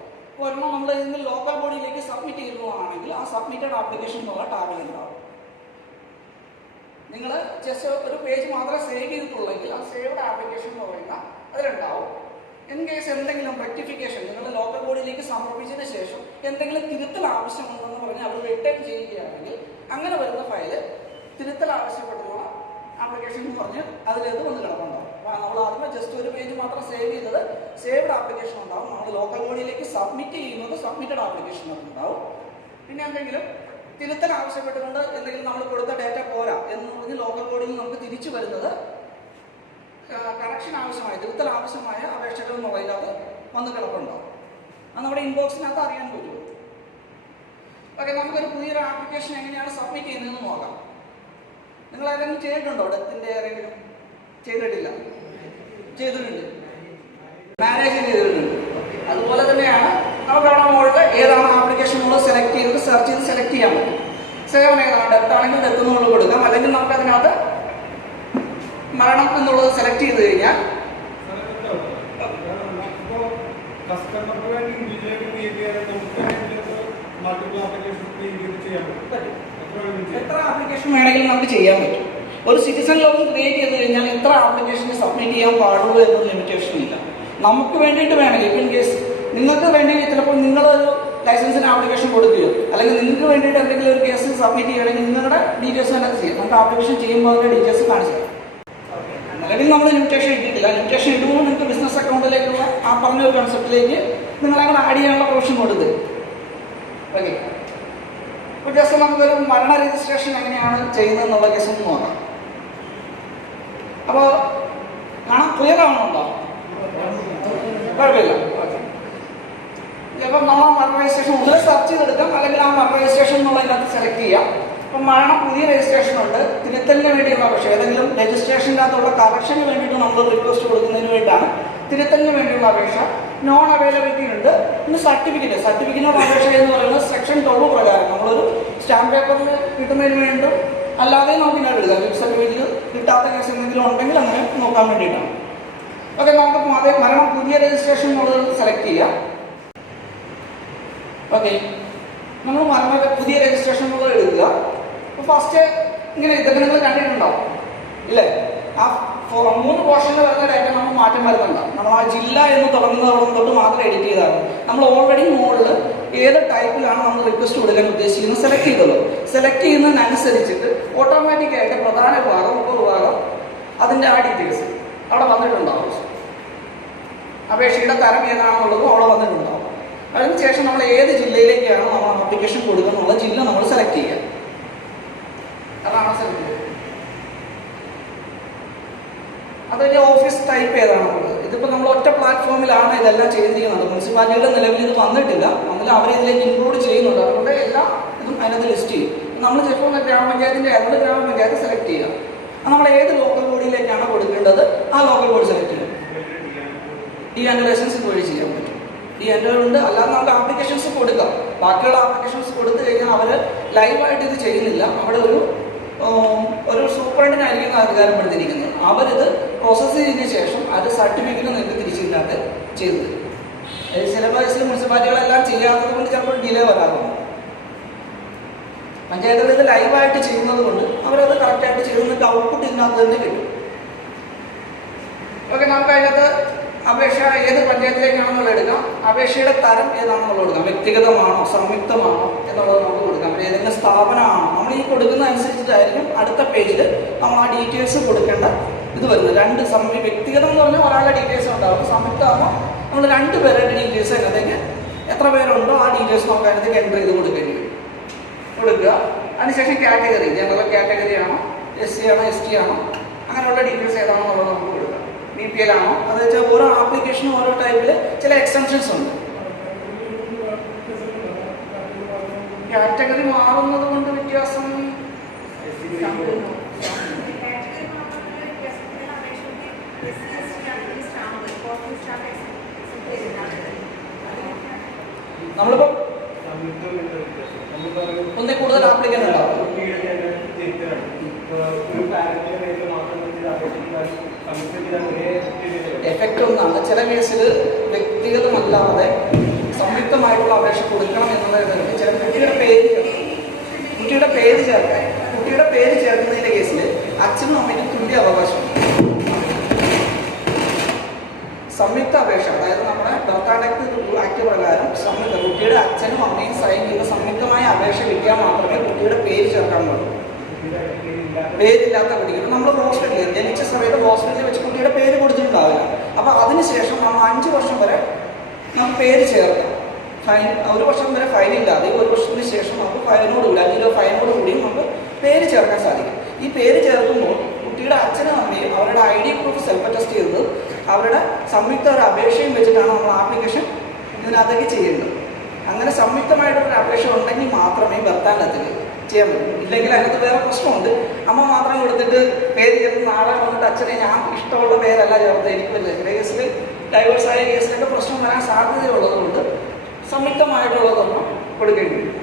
ഒരെണ്ണം നമ്മൾ ഇതിന് ലോക്കൽ ബോഡിയിലേക്ക് സബ്മിറ്റ് ചെയ്തതാണെങ്കിൽ ആ സബ്മിറ്റഡ് ആപ്ലിക്കേഷൻ എന്നുള്ള ടാബിൽ ഉണ്ടാവും. നിങ്ങൾ ജസ്റ്റ് ഒരു പേജ് മാത്രമേ സേവ് ചെയ്തിട്ടുള്ളെങ്കിൽ ആ സേവ്ഡ് ആപ്ലിക്കേഷൻ എന്ന് പറയുന്ന അതിലുണ്ടാവും. ഇൻ കേസ് എന്തെങ്കിലും റെക്ടിഫിക്കേഷൻ നിങ്ങളുടെ ലോക്കൽ ബോഡിയിലേക്ക് സമർപ്പിച്ചതിന് ശേഷം എന്തെങ്കിലും തിരുത്തൽ ആവശ്യമുണ്ടെന്ന് പറഞ്ഞ് അവർ റിട്ടേൺ ചെയ്യുകയാണെങ്കിൽ അങ്ങനെ വരുന്ന ഫയൽ തിരുത്തൽ ആവശ്യപ്പെട്ടുള്ള ആപ്ലിക്കേഷൻ എന്ന് പറഞ്ഞ് അതിലേക്ക് വന്ന് കിടക്കുന്നുണ്ടാവും. നമ്മൾ ആദ്യമേ ജസ്റ്റ് ഒരു പേജ് മാത്രം സേവ് ചെയ്തത് സേവ്ഡ് ആപ്ലിക്കേഷൻ ഉണ്ടാവും. നമ്മൾ ലോക്കൽ ബോഡിയിലേക്ക് സബ്മിറ്റ് ചെയ്യുന്നത് സബ്മിറ്റഡ് ആപ്ലിക്കേഷൻ ഉണ്ടാവും. പിന്നെ എന്തെങ്കിലും തിരുത്തൽ ആവശ്യപ്പെട്ടുകൊണ്ട് എന്തെങ്കിലും നമ്മൾ കൊടുത്ത ഡേറ്റ പോരാ എന്ന് പറഞ്ഞ് ലോക്കൽ ബോഡിയിൽ നമുക്ക് തിരിച്ചു വരുന്നത് കറക്ഷൻ ആവശ്യമായ തിരുത്തൽ ആവശ്യമായ അപേക്ഷകൾ എന്ന് പറയുന്നത് വന്ന് കിടപ്പുണ്ടാവും. അത് നമ്മുടെ ഇൻബോക്സിനകത്ത് അറിയാൻ പറ്റും. ഓക്കെ, നമുക്കൊരു പുതിയൊരു ആപ്ലിക്കേഷൻ എങ്ങനെയാണ് സബ്മിറ്റ് ചെയ്യുന്നതെന്ന് നോക്കാം. നിങ്ങൾ ആരെങ്കിലും ചെയ്തിട്ടുണ്ടോ? ഡെത്തിൻ്റെ ആരെങ്കിലും ചെയ്തിട്ടില്ല? ചെയ്തിട്ടുണ്ട്. മാരേജ് ചെയ്തിട്ടുണ്ട്. അതുപോലെ തന്നെയാണ് നമുക്ക് അവിടെ മുകളിൽ ഏതാണ് ആപ്ലിക്കേഷൻ എന്നുള്ളത് സെലക്ട് ചെയ്ത് സെർച്ച് ചെയ്ത് സെലക്ട് ചെയ്യാൻ പറ്റും. സേവൻ ഏതാണ്, ഡെത്ത് ആണെങ്കിൽ ഡെത്ത് എന്നുള്ളത് കൊടുക്കാം. അല്ലെങ്കിൽ നമുക്ക് അതിനകത്ത് മരണം എന്നുള്ളത് സെലക്ട് ചെയ്ത് കഴിഞ്ഞാൽ എത്ര ആപ്ലിക്കേഷൻ വേണമെങ്കിലും നമുക്ക് ചെയ്യാൻ പറ്റും. ഒരു സിറ്റിസൺ ലോഗിൻ ക്രിയേറ്റ് ചെയ്ത് കഴിഞ്ഞാൽ എത്ര ആപ്ലിക്കേഷന് സബ്മിറ്റ് ചെയ്യാൻ പാടുള്ളൂ എന്നൊരു ലിമിറ്റേഷൻ ഇല്ല. നമുക്ക് വേണ്ടിയിട്ട് വേണമെങ്കിൽ ഇൻ കേസ് നിങ്ങൾക്ക് വേണ്ടി ചിലപ്പോൾ നിങ്ങളൊരു ലൈസൻസിന് ആപ്ലിക്കേഷൻ കൊടുക്കുകയോ അല്ലെങ്കിൽ നിങ്ങൾക്ക് വേണ്ടിയിട്ട് എന്തെങ്കിലും ഒരു കേസ് സബ്മിറ്റ് ചെയ്യണമെങ്കിൽ നിങ്ങളുടെ ഡീറ്റെയിൽസ് തന്നെ ചെയ്യാം. നമുക്ക് ആപ്ലിക്കേഷൻ ചെയ്യുമ്പോൾ അതിൻ്റെ ഡീറ്റെയിൽസ് കാണിച്ചു തരാം. നിലവിൽ നമ്മൾ ലിമിറ്റേഷൻ ഇട്ടിട്ടില്ല. ലിമിറ്റേഷൻ ഇടുമ്പോൾ നിങ്ങൾക്ക് ബിസിനസ് അക്കൗണ്ടിലേക്കുള്ള ആ പറഞ്ഞൊരു കൺസെപ്റ്റിലേക്ക് നിങ്ങളങ്ങനെ ആഡ് ചെയ്യാനുള്ള പ്രൊവിഷൻ കൊടുത്ത്. ഓക്കെ, ഇപ്പോൾ ജസ്റ്റ് നമുക്കൊരു മരണ രജിസ്ട്രേഷൻ എങ്ങനെയാണ് ചെയ്യുന്നത് എന്നുള്ള കേസ് ഒന്ന് നോക്കാം. അപ്പോൾ കാണാൻ ക്ലിയർ ആവുന്നുണ്ടോ? കുഴപ്പമില്ല. ഓക്കെ, ചിലപ്പോൾ നമ്മൾ മരണ രജിസ്ട്രേഷൻ ഒന്നിൽ സെർച്ച് ചെയ്തെടുക്കാം, അല്ലെങ്കിൽ ആ മരണ രജിസ്ട്രേഷൻ എന്നുള്ളതിനകത്ത് സെലക്ട് ചെയ്യാം. അപ്പം മരണം പുതിയ രജിസ്ട്രേഷൻ ഉണ്ട്, തിരുത്തലിന് വേണ്ടിയുള്ള അപേക്ഷ ഏതെങ്കിലും രജിസ്ട്രേഷൻ്റെ അകത്തുള്ള കറക്ഷന് വേണ്ടിയിട്ട് നമ്മൾ റിക്വസ്റ്റ് കൊടുക്കുന്നതിന് വേണ്ടിയിട്ടാണ് തിരുത്തലിന് വേണ്ടിയുള്ള അപേക്ഷ. നോൺ അവൈലബിലിറ്റി ഉണ്ട്. പിന്നെ സർട്ടിഫിക്കറ്റ് ഓഫ് അപേക്ഷ എന്ന് പറയുന്നത് സെക്ഷൻ 12 പ്രകാരം നമ്മളൊരു സ്റ്റാമ്പ് പേപ്പറിൽ കിട്ടുന്നതിന് വേണ്ടും അല്ലാതെ നമുക്ക് ഞാൻ എടുക്കാം. ലിപ് സർട്ടിഫിക്കറ്റിൽ കിട്ടാത്ത കേസ് എന്തെങ്കിലും ഉണ്ടെങ്കിൽ അങ്ങനെ നോക്കാൻ വേണ്ടിയിട്ടാണ്. ഓക്കെ, നമുക്ക് മരണം പുതിയ രജിസ്ട്രേഷൻ എന്നുള്ളത് സെലക്ട് ചെയ്യാം. ഓക്കെ, നമ്മൾ മരണം പുതിയ രജിസ്ട്രേഷൻ എന്നുള്ളത് എടുക്കുക. അപ്പോൾ ഫസ്റ്റ് ഇങ്ങനെ ഇതൊക്കെ നിങ്ങൾ കണ്ടിട്ടുണ്ടാവും ഇല്ലേ? ആ 3 പോർഷനിൽ വരുന്ന ഡേറ്റ നമ്മൾ മാറ്റം വരുന്നുണ്ടാവും. നമ്മൾ ആ ജില്ല എന്ന് തുടങ്ങുന്നതോടെ തൊട്ട് മാത്രം എഡിറ്റ് ചെയ്താണ്. നമ്മൾ ഓൾറെഡി മോഡിൽ ഏത് ടൈപ്പിലാണ് നമ്മൾ റിക്വസ്റ്റ് കൊടുക്കാൻ ഉദ്ദേശിക്കുന്നത് സെലക്ട് ചെയ്തല്ലോ. സെലക്ട് ചെയ്യുന്നതിനനുസരിച്ചിട്ട് ഓട്ടോമാറ്റിക്കായിട്ട് പ്രധാന ഭാഗം ഉപഭാഗം അതിൻ്റെ ആ ഡീറ്റെയിൽസ് അവിടെ വന്നിട്ടുണ്ടാവും. അപേക്ഷയുടെ തരം ഏതാണെന്നുള്ളതും അവിടെ വന്നിട്ടുണ്ടാവും. അതിനുശേഷം നമ്മൾ ഏത് ജില്ലയിലേക്കാണ് നമ്മൾ ആപ്ലിക്കേഷൻ കൊടുക്കുക എന്നുള്ള ജില്ല നമ്മൾ സെലക്ട് ചെയ്യുക. അതാണ് സെലക്ട് ചെയ്യുക. അതിൻ്റെ ഓഫീസ് ടൈപ്പ് ഏതാണുള്ളത്. ഇതിപ്പോൾ നമ്മൾ ഒറ്റ പ്ലാറ്റ്ഫോമിലാണ് ഇതെല്ലാം ചെയ്തിരിക്കുന്നത്. മുനിസിപ്പാലിറ്റിയുടെ നിലവിൽ ഇത് വന്നിട്ടില്ല, എന്നാലും അവർ ഇതിലേക്ക് ഇൻക്ലൂഡ് ചെയ്യുന്നുണ്ട്. അതുകൊണ്ട് എല്ലാ ഇതും അതിനകത്ത് ലിസ്റ്റ് ചെയ്യും. നമ്മൾ ചിലപ്പോൾ ഗ്രാമപഞ്ചായത്തിൻ്റെ ഏതൊരു ഗ്രാമപഞ്ചായത്ത് സെലക്ട് ചെയ്യുക. നമ്മൾ ഏത് ലോക്കൽ ബോഡിയിലേക്കാണ് കൊടുക്കേണ്ടത് ആ ലോക്കൽ ബോഡി സെലക്ട് ചെയ്യുക. ഡി-ആൻഡ് ലൈസൻസ് വഴി ചെയ്യാൻ പറ്റും. ഡി-ആൻഡ് ഉണ്ട്. അല്ലാതെ നമുക്ക് ആപ്ലിക്കേഷൻസ് കൊടുക്കാം. ബാക്കിയുള്ള ആപ്ലിക്കേഷൻസ് കൊടുത്തു കഴിഞ്ഞാൽ അവർ ലൈവായിട്ട് ഇത് ചെയ്യുന്നില്ല. അവിടെ ഒരു സൂപ്രണ്ടിനായിരിക്കും അധികാരപ്പെടുത്തിയിരിക്കുന്നത്. അവരിത് പ്രോസസ്സ് ചെയ്തതിന് ശേഷം അത് സർട്ടിഫിക്കറ്റ് നിങ്ങൾക്ക് തിരിച്ചില്ലാതെ ചെയ്തത്. ചില വയസ്സിൽ മുനിസിപ്പാലിറ്റികളെല്ലാം ചെയ്യാത്തത് കൊണ്ട് ചിലപ്പോൾ ഡിലേ വരാറുണ്ട്. പഞ്ചായത്തുകൾ ഇത് ലൈവായിട്ട് ചെയ്യുന്നത് കൊണ്ട് അവരത് കറക്റ്റായിട്ട് ചെയ്യുന്നതിൻ്റെ ഔട്ട്പുട്ട് ഇതിനകത്ത് തന്നെ കിട്ടും. ഓക്കെ, നമുക്ക് അതിനകത്ത് അപേക്ഷ ഏത് പഞ്ചായത്തിലേക്കാണെന്നുള്ള എടുക്കാം. അപേക്ഷയുടെ തരം ഏതാണെന്നുള്ളത് കൊടുക്കാം. വ്യക്തിഗതമാണോ സംയുക്തമാണോ എന്നുള്ളത് നമുക്ക് കൊടുക്കാം. ഏതെങ്കിലും സ്ഥാപനമാണോ നമ്മൾ ഈ കൊടുക്കുന്ന അനുസരിച്ചിട്ടായിരിക്കും അടുത്ത പേജിൽ നമ്മൾ ആ ഡീറ്റെയിൽസ് കൊടുക്കേണ്ട ഇത് വരുന്നത്. വ്യക്തിഗതം എന്ന് പറഞ്ഞാൽ ഒരാളുടെ ഡീറ്റെയിൽസ് ഉണ്ടാവും. സംയുക്തമാകുമ്പോൾ നമ്മൾ 2 പേരുടെ ഡീറ്റെയിൽസ് അതിനകത്തേക്ക് എത്ര പേരുണ്ടോ ആ ഡീറ്റെയിൽസ് നമുക്ക് അതിനകത്തേക്ക് എൻ്റർ ചെയ്ത് കൊടുക്കുക. അതിനുശേഷം കാറ്റഗറി, ജനറൽ കാറ്റഗറി ആണോ, SC ആണോ, ST ആണോ, അങ്ങനെയുള്ള ഡീറ്റെയിൽസ് ഏതാണെന്നുള്ളത് നമുക്ക് കൊടുക്കാം. BPL ആണോ, അത് വെച്ചാൽ ഓരോ ആപ്ലിക്കേഷനും ഓരോ ടൈപ്പിൽ ചില എക്സ്റ്റൻഷൻസ് ഉണ്ട്. കാറ്റഗറി മാറുന്നത് കൊണ്ട് വ്യത്യാസം ഓഫീസ് സ്റ്റാഫ് എക്സെപ്റ്റ് ചെയ്തിട്ടാണ്. നമ്മളിപ്പോൾ ഒന്നിൽ കൂടുതൽ ആപ്ലിക്കൻ്റ് ഉണ്ടാവും. എഫക്റ്റ് ഒന്നാണ്. ചില കേസിൽ വ്യക്തിഗതമല്ലാതെ സംയുക്തമായിട്ടുള്ള അപേക്ഷ കൊടുക്കണം എന്നുള്ളത് ചില കുട്ടിയുടെ പേര് ചേർക്കാൻ. കുട്ടിയുടെ പേര് ചേർക്കുന്നതിൻ്റെ കേസിൽ അച്ഛനും അമ്മയ്ക്കും തുല്യ അവകാശം. സംയുക്ത അപേക്ഷ, അതായത് നമ്മുടെ ഡോക്ടർ ആക്ട് പ്രകാരം കുട്ടിയുടെ അച്ഛനും അമ്മയും സൈൻ ചെയ്ത സംയുക്തമായ അപേക്ഷ കിട്ടിയാൽ മാത്രമേ കുട്ടിയുടെ പേര് ചേർക്കാൻ പാടുള്ളൂ. പേരില്ലാത്ത കുട്ടികൾ നമ്മൾ ഹോസ്പിറ്റലിൽ ജനിച്ച സമയത്ത് ഹോസ്പിറ്റലിൽ വെച്ച് കുട്ടിയുടെ പേര് കൊടുത്തിട്ടുണ്ടാവില്ല. അപ്പോൾ അതിനുശേഷം നമ്മൾ 5 വർഷം വരെ നമുക്ക് പേര് ചേർക്കാം. ഫൈൻ 1 വർഷം വരെ ഫൈൻ ഇല്ലാതെ 1 വർഷത്തിന് ശേഷം നമുക്ക് ഫൈനോടുകൂടി 5 രൂപ ഫൈനോട് കൂടിയും നമുക്ക് പേര് ചേർക്കാൻ സാധിക്കും. ഈ പേര് ചേർക്കുമ്പോൾ കുട്ടിയുടെ അച്ഛനും അമ്മയും അവരുടെ ID പ്രൂഫ് സെൽഫ് അറ്റസ്റ്റ് ചെയ്തത് അവരുടെ സംയുക്ത ഒരു അപേക്ഷയും വെച്ചിട്ടാണ് നമ്മൾ ആപ്ലിക്കേഷൻ ഇതിനകത്തേക്ക് ചെയ്യേണ്ടത്. അങ്ങനെ സംയുക്തമായിട്ടൊരു അപേക്ഷ ഉണ്ടെങ്കിൽ മാത്രമേ ഭർത്താവിനകത്തിൽ ചെയ്യാൻ പറ്റും. ഇല്ലെങ്കിൽ അതിനകത്ത് വേറെ പ്രശ്നമുണ്ട്. അമ്മ മാത്രം കൊടുത്തിട്ട് പേര് ചേർത്ത് നാളെ വന്നിട്ട് അച്ഛനെ ഞാൻ ഇഷ്ടമുള്ള പേരല്ല ചേർത്ത് എനിക്ക് പറ്റില്ല. ചില കേസിൽ ഡൈവേഴ്സായ കേസിലൊക്കെ പ്രശ്നം വരാൻ സാധ്യതയുള്ളതുകൊണ്ട് സംയുക്തമായിട്ടുള്ളതൊന്നും കൊടുക്കേണ്ടി വരും.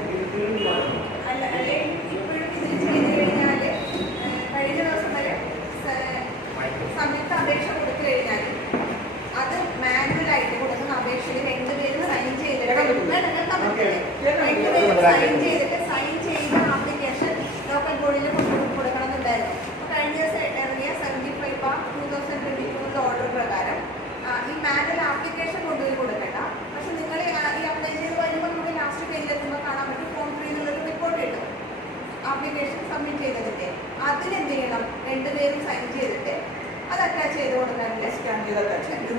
അല്ല ഇപ്പോഴും ഇതിൽ ചെയ്ത് കഴിഞ്ഞാൽ കഴിഞ്ഞ ദിവസം വരെ സംയുക്ത അപേക്ഷ കൊടുത്തു കഴിഞ്ഞാൽ അത് മാനുവലായിട്ട് കൊടുക്കുന്ന അപേക്ഷയിൽ 2 പേര് സൈൻ ചെയ്തിട്ട് സൈൻ ചെയ്ത ആപ്ലിക്കേഷൻ ലോക്കൽ ബോർഡിൽ കൊടുക്കണമെന്നുണ്ടായിരുന്നു. അപ്പോൾ കഴിഞ്ഞ ദിവസം ഇറങ്ങിയ 75/2022 ഓർഡർ പ്രകാരം ഈ മാനുവൽ ആപ്ലിക്കേഷൻ കൊണ്ടുപോയി കൊടുക്കണ്ട. പക്ഷെ നിങ്ങൾ ഈ അപ്ലൈ ചെയ്ത് വരുമ്പോൾ നമുക്ക് ലാസ്റ്റ് പേജിലെത്തുമ്പോൾ കാണാൻ പറ്റും ഫോം 3 എന്നുള്ളൊരു റിപ്പോർട്ട് കിട്ടും. ആപ്ലിക്കേഷൻ സബ്മിറ്റ് ചെയ്തതിൻ്റെ അതിനെന്ത് ചെയ്യണം, 2 പേരും സൈൻ ചെയ്തിട്ട് അത് അറ്റാച്ച് ചെയ്ത് കൊടുക്കാനില്ല. സ്കാൻ ചെയ്ത് അറ്റാച്ച് ചെയ്ത്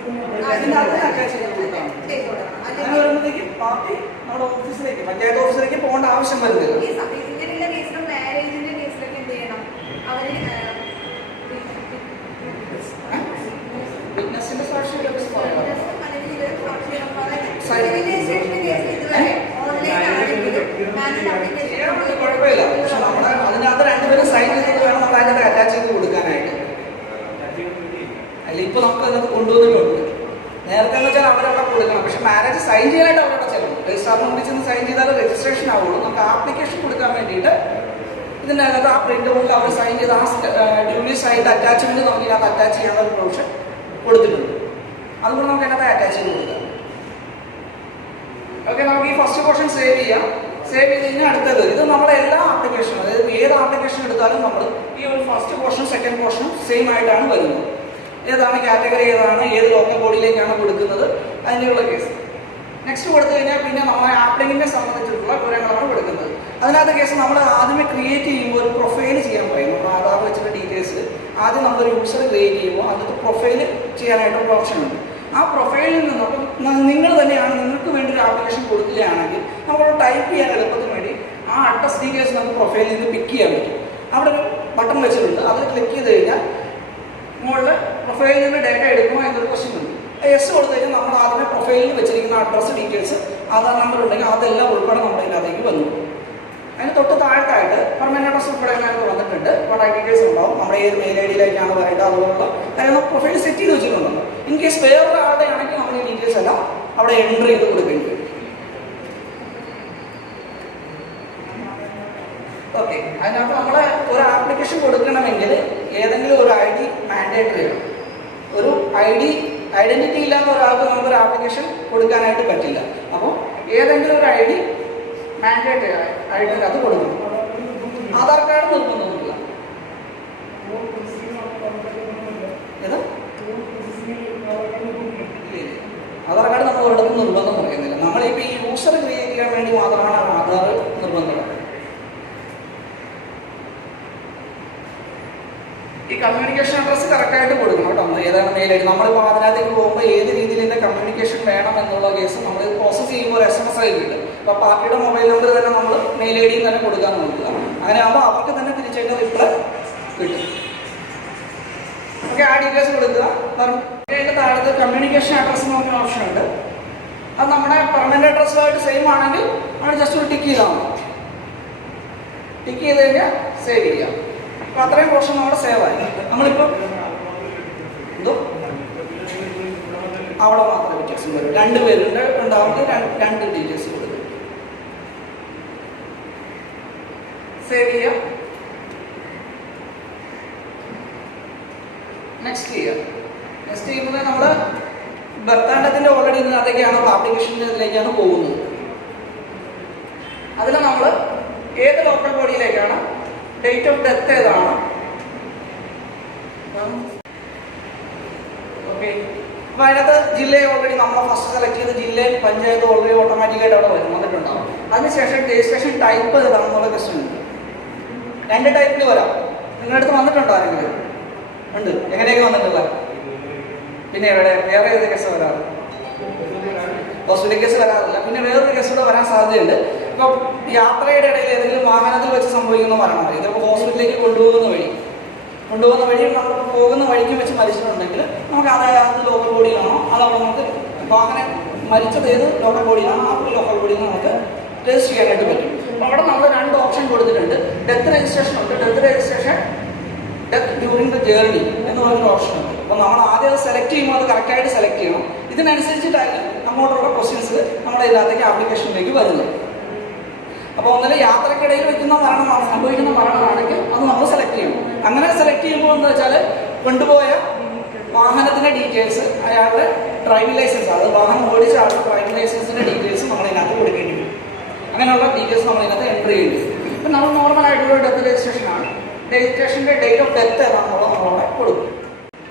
കൊടുക്കണം. അങ്ങനെ വരുമ്പോഴത്തേക്ക് പാർട്ടി നമ്മുടെ ഓഫീസിലേക്ക് പഞ്ചായത്ത് ഓഫീസിലേക്ക് പോകേണ്ട ആവശ്യം വരുന്നില്ല. ഈ ഇങ്ങനെയുള്ള കേസിലും മാരേജിന്റെ കേസിലൊക്കെ എന്ത് ചെയ്യണം, അവര് വിറ്റ്നസിന്റെ സാക്ഷി കുഴപ്പമില്ല. പക്ഷെ നമ്മുടെ അതിനകത്ത് 2 പേരും സൈൻ ചെയ്തിട്ട് വേണം നമ്മൾ അതിനകത്ത് അറ്റാച്ച് ചെയ്ത് കൊടുക്കാനായിട്ട്. അല്ല ഇപ്പോൾ നമുക്ക് അതിനകത്ത് കൊണ്ടുവന്നിട്ടുണ്ട്. നേരത്തെ എന്ന് വെച്ചാൽ അവരവിടെ കൊടുക്കണം. പക്ഷെ മാരേജ് സൈൻ ചെയ്യാനായിട്ട് അവരവിടെ ചെല്ലണം. രജിസ്ട്രാറിനെ വിളിച്ചെന്ന് സൈൻ ചെയ്താൽ രജിസ്ട്രേഷൻ ആവുള്ളൂ. നമുക്ക് ആപ്ലിക്കേഷൻ കൊടുക്കാൻ വേണ്ടിയിട്ട് ഇതിൻ്റെ അകത്ത് ആ പ്രിന്റ് കൊണ്ട് അവർ സൈൻ ചെയ്ത് ആ ഡ്യൂലി സൈഡ് അറ്റാച്ച്മെന്റ് നമുക്ക് ഇതിനകത്ത് അറ്റാച്ച് ചെയ്യാനുള്ള ഒരു പ്രൊവിഷൻ കൊടുത്തിട്ടുണ്ട്. അതുകൊണ്ട് നമുക്ക് അതിനകത്ത് അറ്റാച്ച് ചെയ്ത് കൊടുക്കാം. ഓക്കെ, നമുക്ക് ഈ ഫസ്റ്റ് പോർഷൻ സേവ് ചെയ്യാം. സേവ് ചെയ്ത് കഴിഞ്ഞാൽ അടുത്തത് ഇത് നമ്മുടെ എല്ലാ ആപ്ലിക്കേഷനും, അതായത് ഏത് ആപ്ലിക്കേഷൻ എടുത്താലും നമ്മൾ ഈ ഒരു ഫസ്റ്റ് പോർഷനും സെക്കൻഡ് പോർഷനും സെയിം ആയിട്ടാണ് വരുന്നത്. ഏതാണ് കാറ്റഗറി, ഏതാണ്, ഏത് ലോക്കൽ ബോഡിയിലേക്കാണ് കൊടുക്കുന്നത്, അതിനുള്ള കേസ്. നെക്സ്റ്റ് കൊടുത്തു കഴിഞ്ഞാൽ പിന്നെ നമ്മളെ ആപ്ലിക്കന്റിനെ സംബന്ധിച്ചിട്ടുള്ള വിവരങ്ങളാണ് കൊടുക്കുന്നത്. അതിനകത്ത് കേസ് നമ്മൾ ആദ്യമേ ക്രിയേറ്റ് ചെയ്യുമ്പോൾ ഒരു പ്രൊഫൈൽ ചെയ്യാൻ പറയും. നമ്മൾ ആധാർ വെച്ചിട്ട് ഡീറ്റെയിൽസ് ആദ്യം നമ്മളൊരു യൂസർ ക്രിയേറ്റ് ചെയ്യുമ്പോൾ അതിനകത്ത് പ്രൊഫൈൽ ചെയ്യാനായിട്ടുള്ള ഓപ്ഷൻ ഉണ്ട്. ആ പ്രൊഫൈലിൽ നിന്ന് അപ്പം നിങ്ങൾ തന്നെയാണ് നിങ്ങൾക്ക് വേണ്ടി ഒരു ആപ്ലിക്കേഷൻ കൊടുക്കുകയാണെങ്കിൽ നമ്മൾ ടൈപ്പ് ചെയ്യാൻ എളുപ്പത്തിന് വേണ്ടി ആ അഡ്രസ് ഡീറ്റെയിൽസ് നമുക്ക് പ്രൊഫൈലിൽ നിന്ന് പിക്ക് ചെയ്യാൻ പറ്റും. അവിടെ ഒരു ബട്ടൺ വെച്ചിട്ടുണ്ട്. അതിൽ ക്ലിക്ക് ചെയ്ത് കഴിഞ്ഞാൽ മുകളിൽ പ്രൊഫൈലിൽ നിന്ന് ഡേറ്റ എടുക്കുമോ എന്നൊരു ക്വസ്റ്റ്യൻ ഉണ്ട്. എസ് കൊടുത്തു കഴിഞ്ഞാൽ നമ്മൾ ആദ്യമേ പ്രൊഫൈലിൽ വെച്ചിരിക്കുന്ന അഡ്രസ്സ് ഡീറ്റെയിൽസ് ആധാർ നമ്പർ ഉണ്ടെങ്കിൽ അതെല്ലാം ഉൾപ്പെടെ നമ്മുടെ ഇതിനകത്തേക്ക് വന്നു. അതിന് തൊട്ട് താഴത്തായിട്ട് പെർമനന്റ് അഡ്രസ് ഉൾപ്പെടെ അതിനകത്ത് വന്നിട്ടുണ്ട്. കോൺടാക്ട് ഡീറ്റെയിൽസ് ഉണ്ടാവും. നമ്മുടെ ഏത് മെയിൽ ID-യിലേക്കാണ് വരേണ്ടത് അതുപോലുള്ള കാര്യങ്ങൾ പ്രൊഫൈൽ സെറ്റ് ചെയ്ത് വെച്ചിട്ടുണ്ടല്ലോ. ഇൻ കേസ് വേറൊരാളുടെ ആണെങ്കിൽ നമ്മൾ ഈ ഡീറ്റെയിൽസ് എല്ലാം അവിടെ എൻ്റർ ചെയ്ത് കൊടുക്കേണ്ടി വരും. ഓക്കെ, അതിനകത്ത് നമ്മൾ ഒരു ആപ്ലിക്കേഷൻ കൊടുക്കണമെങ്കിൽ ഏതെങ്കിലും ഒരു ID മാൻഡേറ്ററി ആണ്. ഒരു ഐഡന്റിറ്റി ഇല്ലാത്ത ഒരാൾക്ക് നമുക്കൊരു ആപ്ലിക്കേഷൻ കൊടുക്കാനായിട്ട് പറ്റില്ല. അപ്പോൾ ഏതെങ്കിലും ഒരു ID മാൻഡേറ്ററി ആയിട്ട് അത് കൊടുക്കണം. ആധാർ കാർഡ് നിർബന്ധമൊന്നുമില്ല. ഏത് ആധാർ കാർഡ് നമ്മൾ ഒരിടത്തും നിർബന്ധം പറയുന്നില്ല. നമ്മളിപ്പോൾ ഈ യൂസർ ക്രിയേറ്റ് ചെയ്യാൻ വേണ്ടി മാത്രമാണ് ആധാർ നിർബന്ധം. ഈ കമ്മ്യൂണിക്കേഷൻ അഡ്രസ്സ് കറക്റ്റായിട്ട് കൊടുക്കണം കേട്ടോ. ഏതാണ് മെയിൽ ID. നമ്മളിപ്പോൾ അതിനകത്തേക്ക് പോകുമ്പോൾ ഏത് രീതിയിൽ ഇതിൻ്റെ കമ്മ്യൂണിക്കേഷൻ വേണം എന്നുള്ള കേസ് നമ്മൾ പ്രോസസ്സ് ചെയ്യുമ്പോൾ SMS ആയി കിട്ടും. അപ്പോൾ പാർട്ടിയുടെ മൊബൈൽ നമ്പർ തന്നെ നമ്മൾ മെയിൽ ID തന്നെ കൊടുക്കാൻ നോക്കുക. അങ്ങനെ ആകുമ്പോൾ അവർക്ക് തന്നെ തിരിച്ചതിൻ്റെ റിപ്ലൈ കിട്ടും. ഓക്കെ, ആ ഡീറ്റെയിൽസ് കൊടുക്കുക. അതിൻ്റെ താഴത്ത് കമ്മ്യൂണിക്കേഷൻ അഡ്രസ്സ് എന്ന് പറഞ്ഞ ഓപ്ഷൻ ഉണ്ട്. അത് നമ്മുടെ പെർമനന്റ് അഡ്രസ്സുമായിട്ട് സെയിം ആണെങ്കിൽ നമ്മൾ ജസ്റ്റ് ഒരു ടിക്ക് ചെയ്താൽ മതി. ടിക്ക് ചെയ്ത് കഴിഞ്ഞാൽ സേവ് ചെയ്യാം. അപ്പോൾ അത്രയും പോർഷൻ നമ്മുടെ സേവ് ആയി. നമ്മളിപ്പോൾ എന്തോ അവിടെ മാത്രമേ വ്യത്യാസം വരും. രണ്ടുപേരുടെ ഉണ്ടാവുന്ന രണ്ട് ഡീറ്റെയിൽസ് കൊടുക്കും. സേവ് ചെയ്യാം. നെക്സ്റ്റ് ചെയ്യുമ്പോൾ നമ്മൾ ബർത്താണ്ടത്തിൻ്റെ ഓൾറെഡി ഇതിനകത്തേക്കാണ് ആപ്ലിക്കേഷൻ്റെ ഇതിലേക്കാണ് പോകുന്നത്. അതിൽ നമ്മൾ ഏത് ലോക്കൽ ബോഡിയിലേക്കാണ്, ഡേറ്റ് ഓഫ് ഡെത്ത് ഏതാണ്, ഓക്കെ. അപ്പോൾ അതിനകത്ത് ജില്ലയെ ഓൾറെഡി നമ്മൾ ഫസ്റ്റ് സെലക്ട് ചെയ്ത് ജില്ലയിൽ പഞ്ചായത്ത് ഓൾറെഡി ഓട്ടോമാറ്റിക്കായിട്ട് അവിടെ വന്നിട്ടുണ്ടാവും. അതിനുശേഷം രജിസ്ട്രേഷൻ ടൈപ്പ് ഏതാണെന്നുള്ള ക്വസ്റ്റ്യൻ ഉണ്ട്. രണ്ട് ടൈപ്പിൽ വരാം. നിങ്ങളുടെ അടുത്ത് വന്നിട്ടുണ്ടോ ആരെങ്കിലും? ഉണ്ട്. എങ്ങനെയൊക്കെ വന്നിട്ടുള്ള? പിന്നെ എവിടെ വേറെ ഏത് കേസ് വരാറ്? ഹോസ്പിറ്റൽ കേസ് വരാറില്ല. പിന്നെ വേറൊരു കേസ് കൂടെ വരാൻ സാധ്യതയുണ്ട്. ഇപ്പോൾ യാത്രയുടെ ഇടയിൽ ഏതെങ്കിലും വാഹനത്തിൽ വെച്ച് സംഭവിക്കുന്ന മരണമാണ്. ഇതിപ്പോൾ ഹോസ്പിറ്റലിലേക്ക് കൊണ്ടുപോകുന്ന വഴി നമ്മൾ പോകുന്ന വഴിക്ക് വെച്ച് മരിച്ചിട്ടുണ്ടെങ്കിൽ നമുക്ക് അത് ലോക്കൽ ബോഡിയിലാണോ അതവിടെ നമുക്ക് വാഹനം മരിച്ചത് ഏത് ലോക്കൽ ബോഡിയിലാണോ ആ ലോക്കൽ ബോഡിയിൽ നമുക്ക് രജിസ്റ്റർ ചെയ്യാനായിട്ട് പറ്റും. അപ്പോൾ അവിടെ നമ്മൾ രണ്ട് ഓപ്ഷൻ കൊടുത്തിട്ടുണ്ട്. ഡെത്ത് രജിസ്ട്രേഷൻ ഉണ്ട്. Death registration death during the journey എന്ന് പറയുന്ന ഓപ്ഷൻ ഉണ്ട്. അപ്പോൾ നമ്മൾ ആദ്യം അത് സെലക്ട് ചെയ്യുമ്പോൾ അത് കറക്റ്റായിട്ട് സെലക്ട് ചെയ്യണം. ഇതിനനുസരിച്ചിട്ടായിരിക്കും അങ്ങോട്ടുള്ള ക്വസ്റ്റ്യൻസ് നമ്മുടെ ഇതിനകത്തേക്ക് ആപ്ലിക്കേഷനിലേക്ക് വരുന്നത്. അപ്പോൾ ഒന്നിൽ യാത്രക്കിടയിൽ വെക്കുന്ന മരണമാണ്, സംഭവിക്കുന്ന മരണമാണെങ്കിൽ അത് നമ്മൾ സെലക്ട് ചെയ്യണം. അങ്ങനെ സെലക്ട് ചെയ്യുമ്പോൾ എന്താ വെച്ചാൽ കൊണ്ടുപോയ വാഹനത്തിൻ്റെ ഡീറ്റെയിൽസ്, അയാളുടെ ഡ്രൈവിംഗ് ലൈസൻസ്, അത് വാഹനം ഓടിച്ച ആളുടെ ഡ്രൈവിംഗ് ലൈസൻസിൻ്റെ ഡീറ്റെയിൽസ് നമ്മൾ ഇതിനകത്ത് കൊടുക്കേണ്ടി വരും. അങ്ങനെയുള്ള ഡീറ്റെയിൽസ് നമ്മൾ ഇതിനകത്ത് എൻ്റർ ചെയ്യേണ്ടി വരും. ഇപ്പം നമ്മൾ നോർമലായിട്ടുള്ള ഡെത്ത് രജിസ്ട്രേഷനാണ്. രജിസ്ട്രേഷൻ്റെ ഡേറ്റ് ഓഫ് ഡെത്ത് ഏതാണെന്നുള്ളത് നമ്മളവിടെ കൊടുക്കും.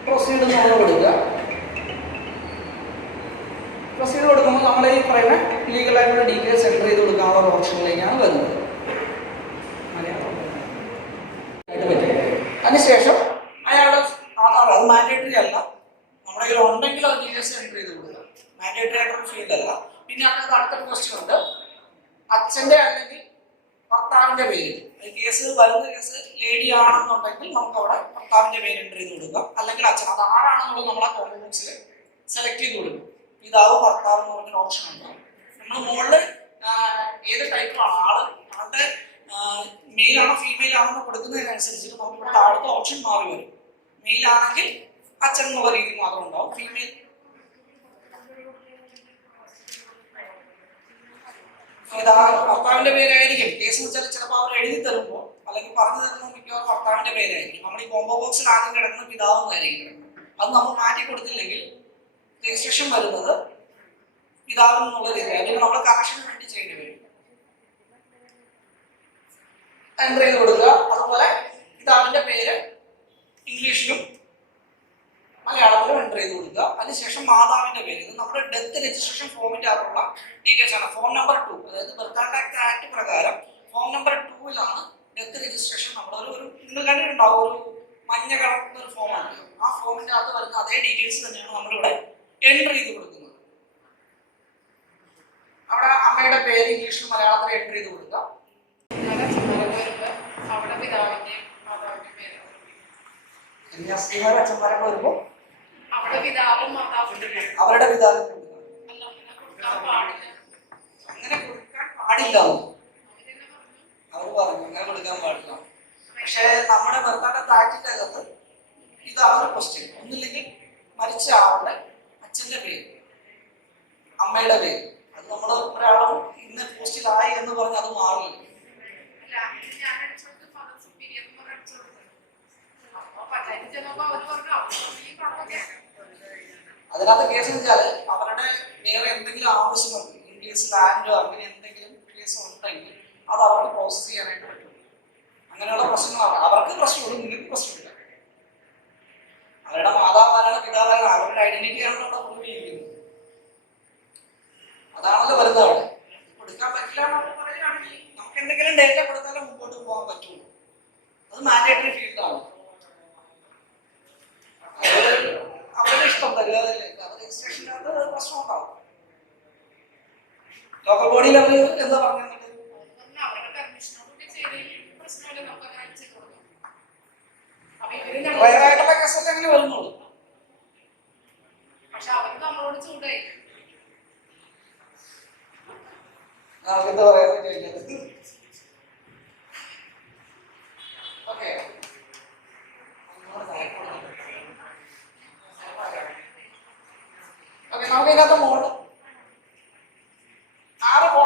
പ്രൊസീഡ് നമ്മൾ കൊടുക്കുക. പ്രൊസീഡ് കൊടുക്കുമ്പോൾ നമ്മൾ ഈ പറയുന്ന ലീഗലായിട്ടുള്ള ഡീറ്റെയിൽസ് എൻ്റർ ചെയ്ത് കൊടുക്കാനുള്ള ഒരു ഓപ്ഷനിലേക്കാണ് വരുന്നത്. അതിനുശേഷം അയാളുടെ ആധാർ, അത് മാൻഡേറ്ററി അല്ല, നമ്മുടെ കയ്യിൽ ഉണ്ടെങ്കിൽ അത് ഡീറ്റെയിൽസ് എൻ്റർ ചെയ്ത് കൊടുക്കുക. മാൻഡേറ്ററി ആയിട്ടൊരു ഫീൽഡ് അല്ല. പിന്നെ അതിനകത്ത് അടുത്തൊരു ക്വസ്റ്റ്യൻ ഉണ്ട്. അച്ഛൻ്റെ അല്ലെങ്കിൽ ഭർത്താവിൻ്റെ പേര്, കേസ് വരുന്ന കേസ് ലേഡി ആണെന്നുണ്ടെങ്കിൽ നമുക്ക് അവിടെ ഭർത്താവിൻ്റെ പേര് എൻ്റർ ചെയ്ത് കൊടുക്കാം. അല്ലെങ്കിൽ അച്ഛൻ, അത് ആരാണെന്നുള്ളത് നമ്മൾ ആ കോമൺ ബോക്സിൽ സെലക്ട് ചെയ്ത് കൊടുക്കും. പിതാവ് ഭർത്താവ് എന്ന് പറഞ്ഞൊരു ഓപ്ഷൻ ഉണ്ട്. നമ്മൾ മുകളിൽ ഏത് ടൈപ്പാണ് ആളുടെ മെയിൽ ആണോ ഫീമെയിൽ ആണെന്ന് കൊടുക്കുന്നതിനനുസരിച്ചിട്ട് നമുക്ക് ഇവിടെ താഴത്തെ ഓപ്ഷൻ മാറി വരും. മെയിൽ ആണെങ്കിൽ അച്ഛൻ എന്നുള്ള രീതി മാത്രം ഉണ്ടാവും. ഫീമെയിൽ ഭർത്താവിന്റെ പേരായിരിക്കും. കേസ് വെച്ചാൽ ചിലപ്പോൾ അവർ എഴുതി തരുമ്പോൾ അല്ലെങ്കിൽ പറഞ്ഞു തരുമ്പോൾ മിക്കവാറും ഭർത്താവിന്റെ പേരായിരിക്കും. നമ്മൾ ഈ കോംബോ ബോക്സിൽ ആദ്യം കിടക്കുന്ന പിതാവ് എന്നായിരിക്കും കിടക്കുന്നത്. അത് നമ്മൾ മാറ്റി കൊടുത്തില്ലെങ്കിൽ രജിസ്ട്രേഷൻ വരുന്നത് പിതാവ് എന്നുള്ള രീതിയിൽ അല്ലെങ്കിൽ നമ്മൾ കറക്ഷന് വേണ്ടി ചെയ്യേണ്ടി വരും. എൻ്റർ ചെയ്ത് കൊടുക്കുക. അതുപോലെ പിതാവിന്റെ പേര് ഇംഗ്ലീഷിലും മലയാളത്തിലും എൻ്റർ ചെയ്ത് കൊടുക്കുക. അതിനുശേഷം മാതാവിന്റെ പേര്, ഇത് നമ്മുടെ ഡെത്ത് രജിസ്ട്രേഷൻ ഫോമിന്റെ അകത്തുള്ള ഡീറ്റെയിൽസ് ആണ്. ഫോം നമ്പർ 2, അതായത് ബർത്ത് ആക്ട് പ്രകാരം ഫോം നമ്പർ 2-ലാണ് ഡെത്ത് രജിസ്ട്രേഷൻ. നമ്മളൊരു നിങ്ങൾ കണ്ടിട്ടുണ്ടാവും, ഒരു മഞ്ഞ കളറുള്ള ഒരു ഫോമാണ്. ആ ഫോമിന്റെ അകത്ത് വരുന്ന അതേ ഡീറ്റെയിൽസ് തന്നെയാണ് നമ്മളിവിടെ എൻ്റർ ചെയ്ത് കൊടുക്കുന്നത്. അവിടെ അമ്മയുടെ പേര് ഇംഗ്ലീഷിലും മലയാളത്തിലും എൻ്റർ ചെയ്ത് കൊടുക്കുക. അച്ഛന്മാരൊക്കെ വരുമ്പോൾ അവരുടെ പിതാവും അങ്ങനെ കൊടുക്കാൻ പാടില്ല. അവർ പറഞ്ഞു അങ്ങനെ കൊടുക്കാൻ പാടില്ല. പക്ഷെ നമ്മുടെ ബർത്ത് ആക്ടിന്റെ അകത്ത് ഇതാണ് ഒരു ക്വസ്റ്റ്യൻ. ഒന്നില്ലെങ്കിൽ മരിച്ച ആളുടെ അച്ഛന്റെ പേര്, അമ്മയുടെ പേര്, അത് നമ്മൾ ഒരാളും ഇന്ന് പോസ്റ്റിലായി എന്ന് പറഞ്ഞ് അത് മാറില്ല. അതിനകത്ത് കേസ് വെച്ചാൽ അവരുടെ വേറെ എന്തെങ്കിലും ആവശ്യമുണ്ട്, ഇംഗ്ലീഷ് ലാൻഡോ അങ്ങനെ എന്തെങ്കിലും കേസ് ഉണ്ടെങ്കിൽ അത് അവർക്ക് പ്രോസസ് ചെയ്യാനായിട്ട് പറ്റും. അങ്ങനെയുള്ള പ്രശ്നങ്ങൾ അവർക്ക് പ്രശ്നമുള്ളൂ, നിങ്ങൾക്ക് പ്രശ്നമില്ല. അവരുടെ മാതാവാരാണ് പിതാവാരാണ് അവരുടെ ഐഡന്റിറ്റിയാണല്ലോ അവിടെ പ്രൂവ് ചെയ്യുന്നത്. അതാണല്ലോ വരുന്നത്. അവിടെ കൊടുക്കാൻ പറ്റില്ല എന്ന് പറയുകയാണെങ്കിൽ നമുക്ക് എന്തെങ്കിലും ഡേറ്റ കൊടുത്താലേ മുമ്പോട്ട് പോകാൻ പറ്റുള്ളൂ. അത് മാൻഡേറ്ററി ഫീൽഡാണ്. അവരുടെ ഇഷ്ടം തരികയല്ലേ, അത് രജിസ്ട്രേഷനകത്ത് പ്രശ്നം ഉണ്ടാവും. ലോക്കൽ ബോഡിയിൽ അവർ എന്താ പറഞ്ഞത്, റയറായിട്ടുള്ള കേസൊക്കെ അങ്ങനെ വരുന്നുള്ളൂ. പക്ഷെ അവർക്ക് നമ്മളോട് ചൂടായി എന്താ പറയാൻ ഓക്കെ. ഓക്കെ,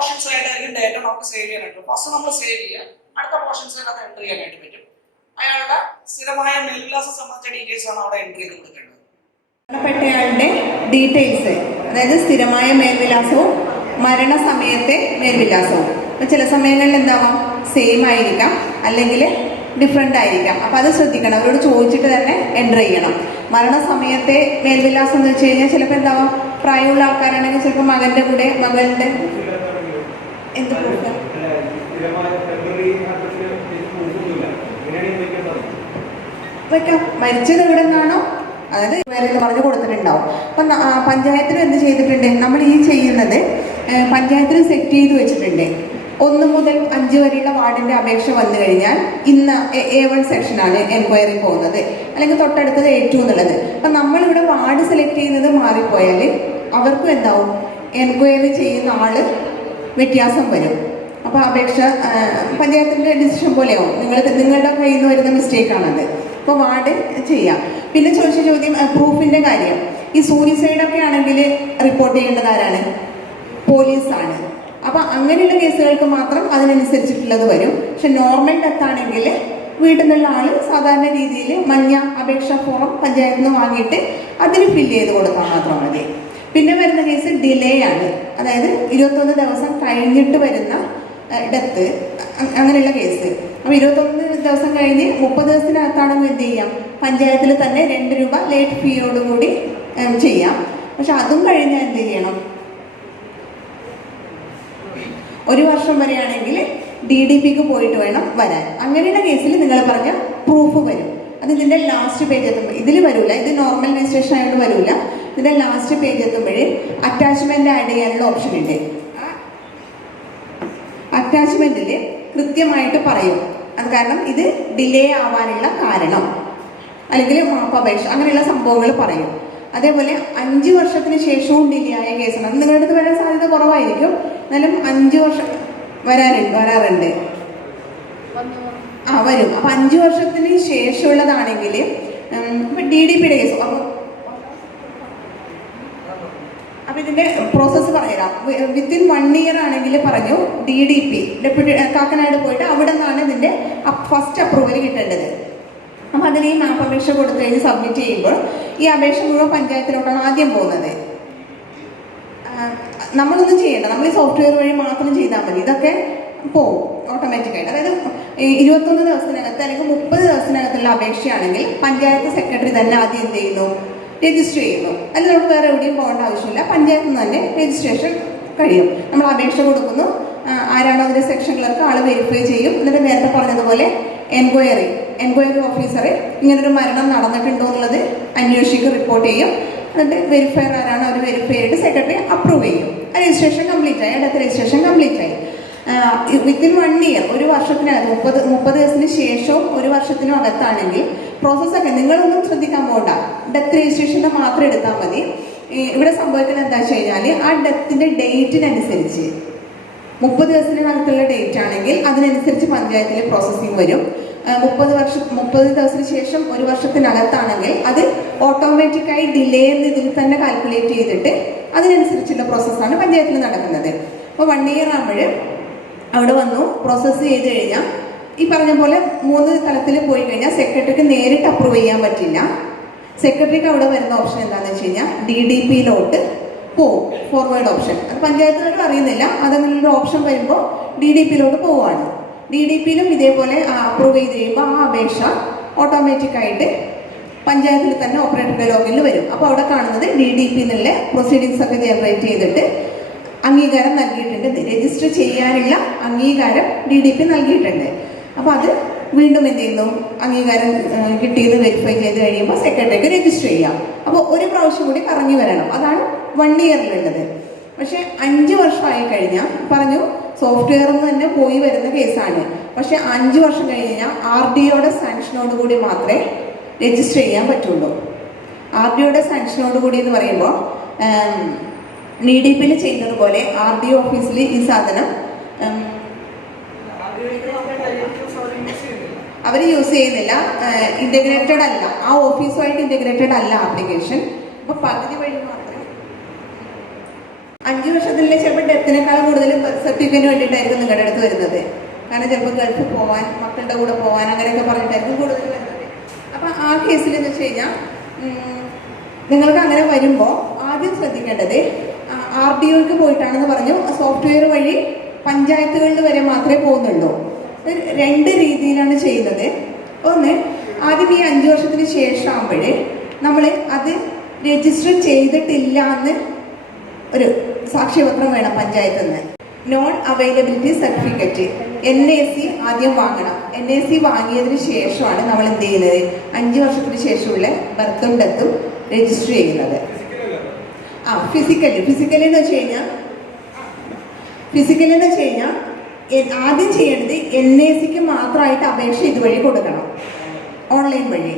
പോർഷൻസ് ആയിട്ടായിരിക്കും ഡേറ്റ നമുക്ക് സേവ് ചെയ്യാനായിട്ട്. ഫസ്റ്റ് നമ്മൾ സേവ് ചെയ്യുക, അടുത്ത പോർഷൻസിനകത്ത് എൻ്റർ ചെയ്യാനായിട്ട് പറ്റും. അയാളുടെ സ്ഥിരമായ മേൽവിലാസം സംബന്ധിച്ച ഡീറ്റെയിൽസ് ആണ് അവിടെ എൻ്റർ ചെയ്ത് കൊടുക്കേണ്ടത്. മരണപ്പെട്ടയാളുടെ ഡീറ്റെയിൽസ്, അതായത് സ്ഥിരമായ മേൽവിലാസവും മരണസമയത്തെ മേൽവിലാസവും. അപ്പോൾ ചില സമയങ്ങളിൽ എന്താവാം, സെയിം ആയിരിക്കാം, അല്ലെങ്കിൽ ഡിഫറെൻ്റ് ആയിരിക്കാം. അപ്പോൾ അത് ശ്രദ്ധിക്കണം, അവരോട് ചോദിച്ചിട്ട് തന്നെ എൻ്റർ ചെയ്യണം. മരണസമയത്തെ മേൽവിലാസം എന്ന് വെച്ച് കഴിഞ്ഞാൽ ചിലപ്പോൾ എന്താവാം, പ്രായമുള്ള ആൾക്കാരാണെങ്കിൽ ചിലപ്പോൾ മകൻ്റെ കൂടെ മകളുടെ എന്ത് പ്രൂഫ് വെക്കാം. മരിച്ചത് എവിടെ നിന്നാണോ, അതായത് വേറെ പറഞ്ഞു കൊടുത്തിട്ടുണ്ടാവും. അപ്പം പഞ്ചായത്തിന് എന്ത് ചെയ്തിട്ടുണ്ട്, നമ്മൾ ഈ ചെയ്യുന്നത് പഞ്ചായത്തിന് സെറ്റ് ചെയ്ത് വെച്ചിട്ടുണ്ട്. 1 മുതൽ 5 വരെയുള്ള വാർഡിൻ്റെ അപേക്ഷ വന്നു കഴിഞ്ഞാൽ ഇന്ന് A1 സെക്ഷനാണ് എൻക്വയറി പോകുന്നത്, അല്ലെങ്കിൽ തൊട്ടടുത്തത് A2 എന്നുള്ളത്. അപ്പം നമ്മളിവിടെ വാർഡ് സെലക്ട് ചെയ്യുന്നത് മാറിപ്പോയാൽ അവർക്കും എന്താവും, എൻക്വയറി ചെയ്യുന്ന ആൾ വ്യത്യാസം വരും. അപ്പോൾ അപേക്ഷ പഞ്ചായത്തിൻ്റെ ഡിസിഷൻ പോലെയാവും, നിങ്ങളുടെ കയ്യിൽ നിന്ന് വരുന്ന മിസ്റ്റേക്കാണത്. അപ്പോൾ വാർഡ് ചെയ്യാം. പിന്നെ ചോദിച്ച ചോദ്യം പ്രൂഫിൻ്റെ കാര്യം. ഈ സൂയിസൈഡൊക്കെ ആണെങ്കിൽ റിപ്പോർട്ട് ചെയ്യേണ്ടത് ആരാണ്, പോലീസാണ്. അപ്പോൾ അങ്ങനെയുള്ള കേസുകൾക്ക് മാത്രം അതിനനുസരിച്ചിട്ടുള്ളത് വരും. പക്ഷെ നോർമൽ ഡെത്ത് ആണെങ്കിൽ വീട്ടിൽ നിന്നുള്ള ആൾ സാധാരണ രീതിയിൽ മഞ്ഞ അപേക്ഷാ ഫോം പഞ്ചായത്തിൽ നിന്ന് വാങ്ങിയിട്ട് അതിന് ഫില്ല് ചെയ്ത് കൊടുത്താൽ മാത്രം മതി. പിന്നെ വരുന്ന കേസ് ഡിലേ ആണ്, അതായത് 21 ദിവസം കഴിഞ്ഞിട്ട് വരുന്ന ഡെത്ത്, അങ്ങനെയുള്ള കേസ്. അപ്പോൾ 21 ദിവസം കഴിഞ്ഞ് 30 ദിവസത്തിനകത്താണെങ്കിൽ എന്ത് ചെയ്യാം, പഞ്ചായത്തിൽ തന്നെ 2 രൂപ ലേറ്റ് ഫീയോടുകൂടി ചെയ്യാം. പക്ഷെ അതും കഴിഞ്ഞാൽ എന്ത് ചെയ്യണം, 1 വർഷം വരെയാണെങ്കിൽ DDPക്ക് പോയിട്ട് വേണം വരാൻ. അങ്ങനെയുള്ള കേസിൽ നിങ്ങൾ പറഞ്ഞ പ്രൂഫ് വരും. അത് ഇതിൻ്റെ ലാസ്റ്റ് പേജ് എത്തുമ്പോൾ, ഇതിൽ വരില്ല, ഇത് നോർമൽ രജിസ്ട്രേഷൻ ആയതുകൊണ്ട് വരില്ല. ഇതിൻ്റെ ലാസ്റ്റ് പേജ് എത്തുമ്പോഴേ അറ്റാച്ച്മെൻറ്റ് ആഡ് ചെയ്യാനുള്ള ഓപ്ഷൻ ഉണ്ട്. അറ്റാച്ച്മെൻറ്റിൽ കൃത്യമായിട്ട് പറയും, അത് കാരണം ഇത് ഡിലേ ആവാനുള്ള കാരണം, അല്ലെങ്കിൽ മാപ്പപേക്ഷ, അങ്ങനെയുള്ള സംഭവങ്ങൾ പറയും. അതേപോലെ 5 വർഷത്തിന് ശേഷവും ഡിലേ ആയ കേസാണ്. അത് നിങ്ങളുടെ അടുത്ത് വരാൻ സാധ്യത കുറവായിരിക്കും, എന്നാലും 5 വർഷം വരാറുണ്ട് വരും. അപ്പം 5 വർഷത്തിന് ശേഷമുള്ളതാണെങ്കിൽ ഇപ്പം DDPയുടെ കേസ്. അപ്പം ഇതിൻ്റെ പ്രോസസ്സ് പറഞ്ഞുതരാം. വിത്തിൻ 1 ഇയർ ആണെങ്കിൽ പറഞ്ഞു DDP ഡെപ്യൂട്ടി കാക്കനാട് പോയിട്ട് അവിടെ നിന്നാണ് ഇതിൻ്റെ ഫസ്റ്റ് അപ്രൂവൽ കിട്ടേണ്ടത്. അപ്പം അതിന് ഈ മാപ്പ് അപേക്ഷ കൊടുത്തു കഴിഞ്ഞ് സബ്മിറ്റ് ചെയ്യുമ്പോൾ ഈ അപേക്ഷ മുഴുവൻ പഞ്ചായത്തിലോട്ടാണ് ആദ്യം പോകുന്നത്. നമ്മളൊന്നും ചെയ്യേണ്ട, നമ്മൾ ഈ സോഫ്റ്റ്വെയർ വഴി മാത്രം ചെയ്താൽ മതി. ഇതൊക്കെ പോവും ഓട്ടോമാറ്റിക്കായിട്ട്. അതായത് 21 ദിവസത്തിനകത്ത് അല്ലെങ്കിൽ 30 ദിവസത്തിനകത്തുള്ള അപേക്ഷയാണെങ്കിൽ പഞ്ചായത്ത് സെക്രട്ടറി തന്നെ ആദ്യം എന്ത് ചെയ്യുന്നു, രജിസ്റ്റർ ചെയ്യുന്നു. അതിൽ നമുക്ക് വേറെ എവിടെയും പോകേണ്ട ആവശ്യമില്ല, പഞ്ചായത്തിൽ നിന്ന് തന്നെ രജിസ്ട്രേഷൻ കഴിയും. നമ്മൾ അപേക്ഷ കൊടുക്കുന്നു, ആരാണോ അതിൻ്റെ സെക്ഷൻ ക്ലർക്ക് ആൾ വെരിഫൈ ചെയ്യും. എന്നിട്ട് നേരത്തെ പറഞ്ഞതുപോലെ എൻക്വയറി ഓഫീസർ ഇങ്ങനൊരു മരണം നടന്നിട്ടുണ്ടോ എന്നുള്ളത് അന്വേഷിക്കും, റിപ്പോർട്ട് ചെയ്യും. എന്നിട്ട് വെരിഫയർ ആരാണോ അവർ വെരിഫൈ ചെയ്തിട്ട് സെക്രട്ടറി അപ്രൂവ് ചെയ്യും. രജിസ്ട്രേഷൻ കംപ്ലീറ്റ് ആയി, അടുത്ത രജിസ്ട്രേഷൻ കംപ്ലീറ്റ് ആയി. വിത്തിൻ 1 ഇയർ, 1 വർഷത്തിനകത്ത് 30 ദിവസത്തിന് ശേഷവും 1 വർഷത്തിനും അകത്താണെങ്കിൽ പ്രോസസ്സൊക്കെ നിങ്ങളൊന്നും ശ്രദ്ധിക്കാൻ പോകണ്ട, ഡെത്ത് രജിസ്ട്രേഷൻ്റെ മാത്രം എടുത്താൽ മതി. ഇവിടെ സംഭവിക്കുന്നത് എന്താ വെച്ച് കഴിഞ്ഞാൽ ആ ഡെത്തിൻ്റെ ഡേറ്റിനനുസരിച്ച് 30 ദിവസത്തിനകത്തുള്ള ഡേറ്റ് ആണെങ്കിൽ അതിനനുസരിച്ച് പഞ്ചായത്തിൽ പ്രോസസ്സിങ് വരും. 30 ദിവസത്തിന് ശേഷം 1 വർഷത്തിനകത്താണെങ്കിൽ അത് ഓട്ടോമാറ്റിക്കായി ഡിലേ എന്ന് ഇതിൽ തന്നെ കാൽക്കുലേറ്റ് ചെയ്തിട്ട് അതിനനുസരിച്ചുള്ള പ്രോസസ്സാണ് പഞ്ചായത്തിൽ നടക്കുന്നത്. അപ്പോൾ 1 ഇയർ ആകുമ്പോൾ അവിടെ വന്നു പ്രോസസ്സ് ചെയ്ത് കഴിഞ്ഞാൽ ഈ പറഞ്ഞ പോലെ 3 തലത്തിൽ പോയി കഴിഞ്ഞാൽ സെക്രട്ടറിക്ക് നേരിട്ട് അപ്രൂവ് ചെയ്യാൻ പറ്റില്ല. സെക്രട്ടറിക്ക് അവിടെ വരുന്ന ഓപ്ഷൻ എന്താണെന്ന് വെച്ച് കഴിഞ്ഞാൽ DDPയിലോട്ട് പോവും, ഫോർവേഡ് ഓപ്ഷൻ. അത് പഞ്ചായത്തുകാരും അറിയുന്നില്ല, അതങ്ങനൊരു ഓപ്ഷൻ വരുമ്പോൾ DDPയിലോട്ട് പോവുകയാണ്. DDPയിലും ഇതേപോലെ അപ്രൂവ് ചെയ്ത് കഴിയുമ്പോൾ ആ അപേക്ഷ ഓട്ടോമാറ്റിക്കായിട്ട് പഞ്ചായത്തിൽ തന്നെ ഓപ്പറേറ്ററുടെ ലോഗിനിൽ വരും. അപ്പോൾ അവിടെ കാണുന്നത് DDP എന്നുള്ള പ്രൊസീഡിങ്സ് ഒക്കെ ജനറേറ്റ് ചെയ്തിട്ട് അംഗീകാരം നൽകിയിട്ടുണ്ട്, രജിസ്റ്റർ ചെയ്യാനുള്ള അംഗീകാരം DDP നൽകിയിട്ടുണ്ട്. അപ്പോൾ അത് വീണ്ടും എന്ത് ചെയ്യുന്നു, അംഗീകാരം കിട്ടിയെന്ന് വെരിഫൈ ചെയ്ത് കഴിയുമ്പോൾ സെക്രട്ടറിക്ക് രജിസ്റ്റർ ചെയ്യാം. അപ്പോൾ 1 പ്രാവശ്യം കൂടി കറങ്ങി വരണം, അതാണ് 1 ഇയറിലുള്ളത്. പക്ഷെ 5 വർഷമായി കഴിഞ്ഞാൽ പറഞ്ഞു സോഫ്റ്റ്വെയറിൽ നിന്ന് തന്നെ പോയി വരുന്ന കേസാണ്. പക്ഷെ 5 വർഷം കഴിഞ്ഞ് കഴിഞ്ഞാൽ RDOയുടെ സാങ്ഷനോട് കൂടി മാത്രമേ രജിസ്റ്റർ ചെയ്യാൻ പറ്റുള്ളൂ. RDOയുടെ സാങ്ഷനോട് കൂടി എന്ന് പറയുമ്പോൾ DDPയിൽ ചെയ്യുന്നതുപോലെ RDO ഓഫീസിൽ ഈ സാധനം അവർ യൂസ് ചെയ്യുന്നില്ല, ഇൻ്റഗ്രേറ്റഡ് അല്ല, ആ ഓഫീസുമായിട്ട് ഇൻ്റഗ്രേറ്റഡ് അല്ല ആപ്ലിക്കേഷൻ. അപ്പോൾ പകുതി വഴി മാത്രമേ 5 വർഷത്തിലെ ചിലപ്പോൾ ഡെത്തിനേക്കാളും കൂടുതൽ ബർത്ത് സർട്ടിഫിക്കറ്റിന് വേണ്ടിയിട്ടായിരിക്കും നിങ്ങളുടെ അടുത്ത് വരുന്നത്. കാരണം ചിലപ്പോൾ ഗൾഫിൽ പോകാൻ, മക്കളുടെ കൂടെ പോകാൻ അങ്ങനെയൊക്കെ പറഞ്ഞിട്ടായിരിക്കും കൂടുതൽ വരുന്നത്. അപ്പം ആ കേസിൽ എന്ന് വെച്ച് കഴിഞ്ഞാൽ നിങ്ങൾക്ക് അങ്ങനെ വരുമ്പോൾ ആദ്യം ശ്രദ്ധിക്കേണ്ടത് RDOക്ക് പോയിട്ടാണെന്ന് പറഞ്ഞു. സോഫ്റ്റ്വെയർ വഴി പഞ്ചായത്തുകളിൽ വരെ മാത്രമേ പോകുന്നുള്ളൂ. 2 രീതിയിലാണ് ചെയ്യുന്നത്. ഒന്ന്, ആദ്യം ഈ 5 വർഷത്തിന് ശേഷം ആകുമ്പോഴേ നമ്മൾ അത് രജിസ്റ്റർ ചെയ്തിട്ടില്ല എന്ന് ഒരു സാക്ഷ്യപത്രം വേണം പഞ്ചായത്തിൽ നിന്ന്. നോൺ അവൈലബിലിറ്റി സർട്ടിഫിക്കറ്റ് NAC ആദ്യം വാങ്ങണം. NAC വാങ്ങിയതിന് ശേഷമാണ് നമ്മൾ എന്ത് ചെയ്യുന്നത്, 5 വർഷത്തിന് ശേഷമുള്ള ബർത്തും ഡെത്തും രജിസ്റ്റർ ചെയ്യുന്നത്. ഫിസിക്കലി എന്ന് വെച്ച് കഴിഞ്ഞാൽ ആദ്യം ചെയ്യേണ്ടത് NACക്ക് മാത്രമായിട്ട് അപേക്ഷ ഇതുവഴി കൊടുക്കണം, ഓൺലൈൻ വഴി.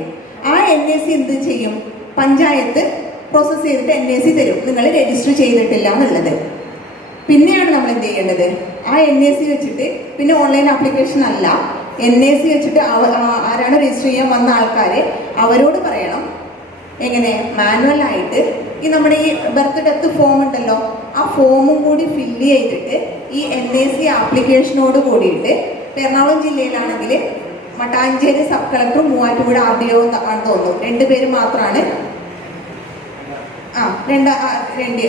ആ NAC എന്ത് ചെയ്യും, പഞ്ചായത്ത് പ്രോസസ്സ് ചെയ്തിട്ട് NAC തരും, നിങ്ങൾ രജിസ്റ്റർ ചെയ്തിട്ടില്ല എന്നുള്ളത്. പിന്നെയാണ് നമ്മൾ എന്ത് ചെയ്യേണ്ടത്, ആ NAC വെച്ചിട്ട് പിന്നെ ഓൺലൈൻ ആപ്ലിക്കേഷൻ അല്ല, NAC വെച്ചിട്ട് ആരാണ് രജിസ്റ്റർ ചെയ്യാൻ വന്ന ആൾക്കാർ അവരോട് പറയണം എങ്ങനെ മാനുവലായിട്ട് ഈ നമ്മുടെ ഈ ബർത്ത് ഡെത്ത് ഫോം ഉണ്ടല്ലോ, ആ ഫോമും കൂടി ഫില്ല് ചെയ്തിട്ട് ഈ NAC ആപ്ലിക്കേഷനോട് കൂടിയിട്ട് എറണാകുളം ജില്ലയിലാണെങ്കിൽ Mattancherry sub collector, Muvattupuzha RDO ആണെന്ന് തോന്നുന്നു, 2 പേര് മാത്രമാണ്.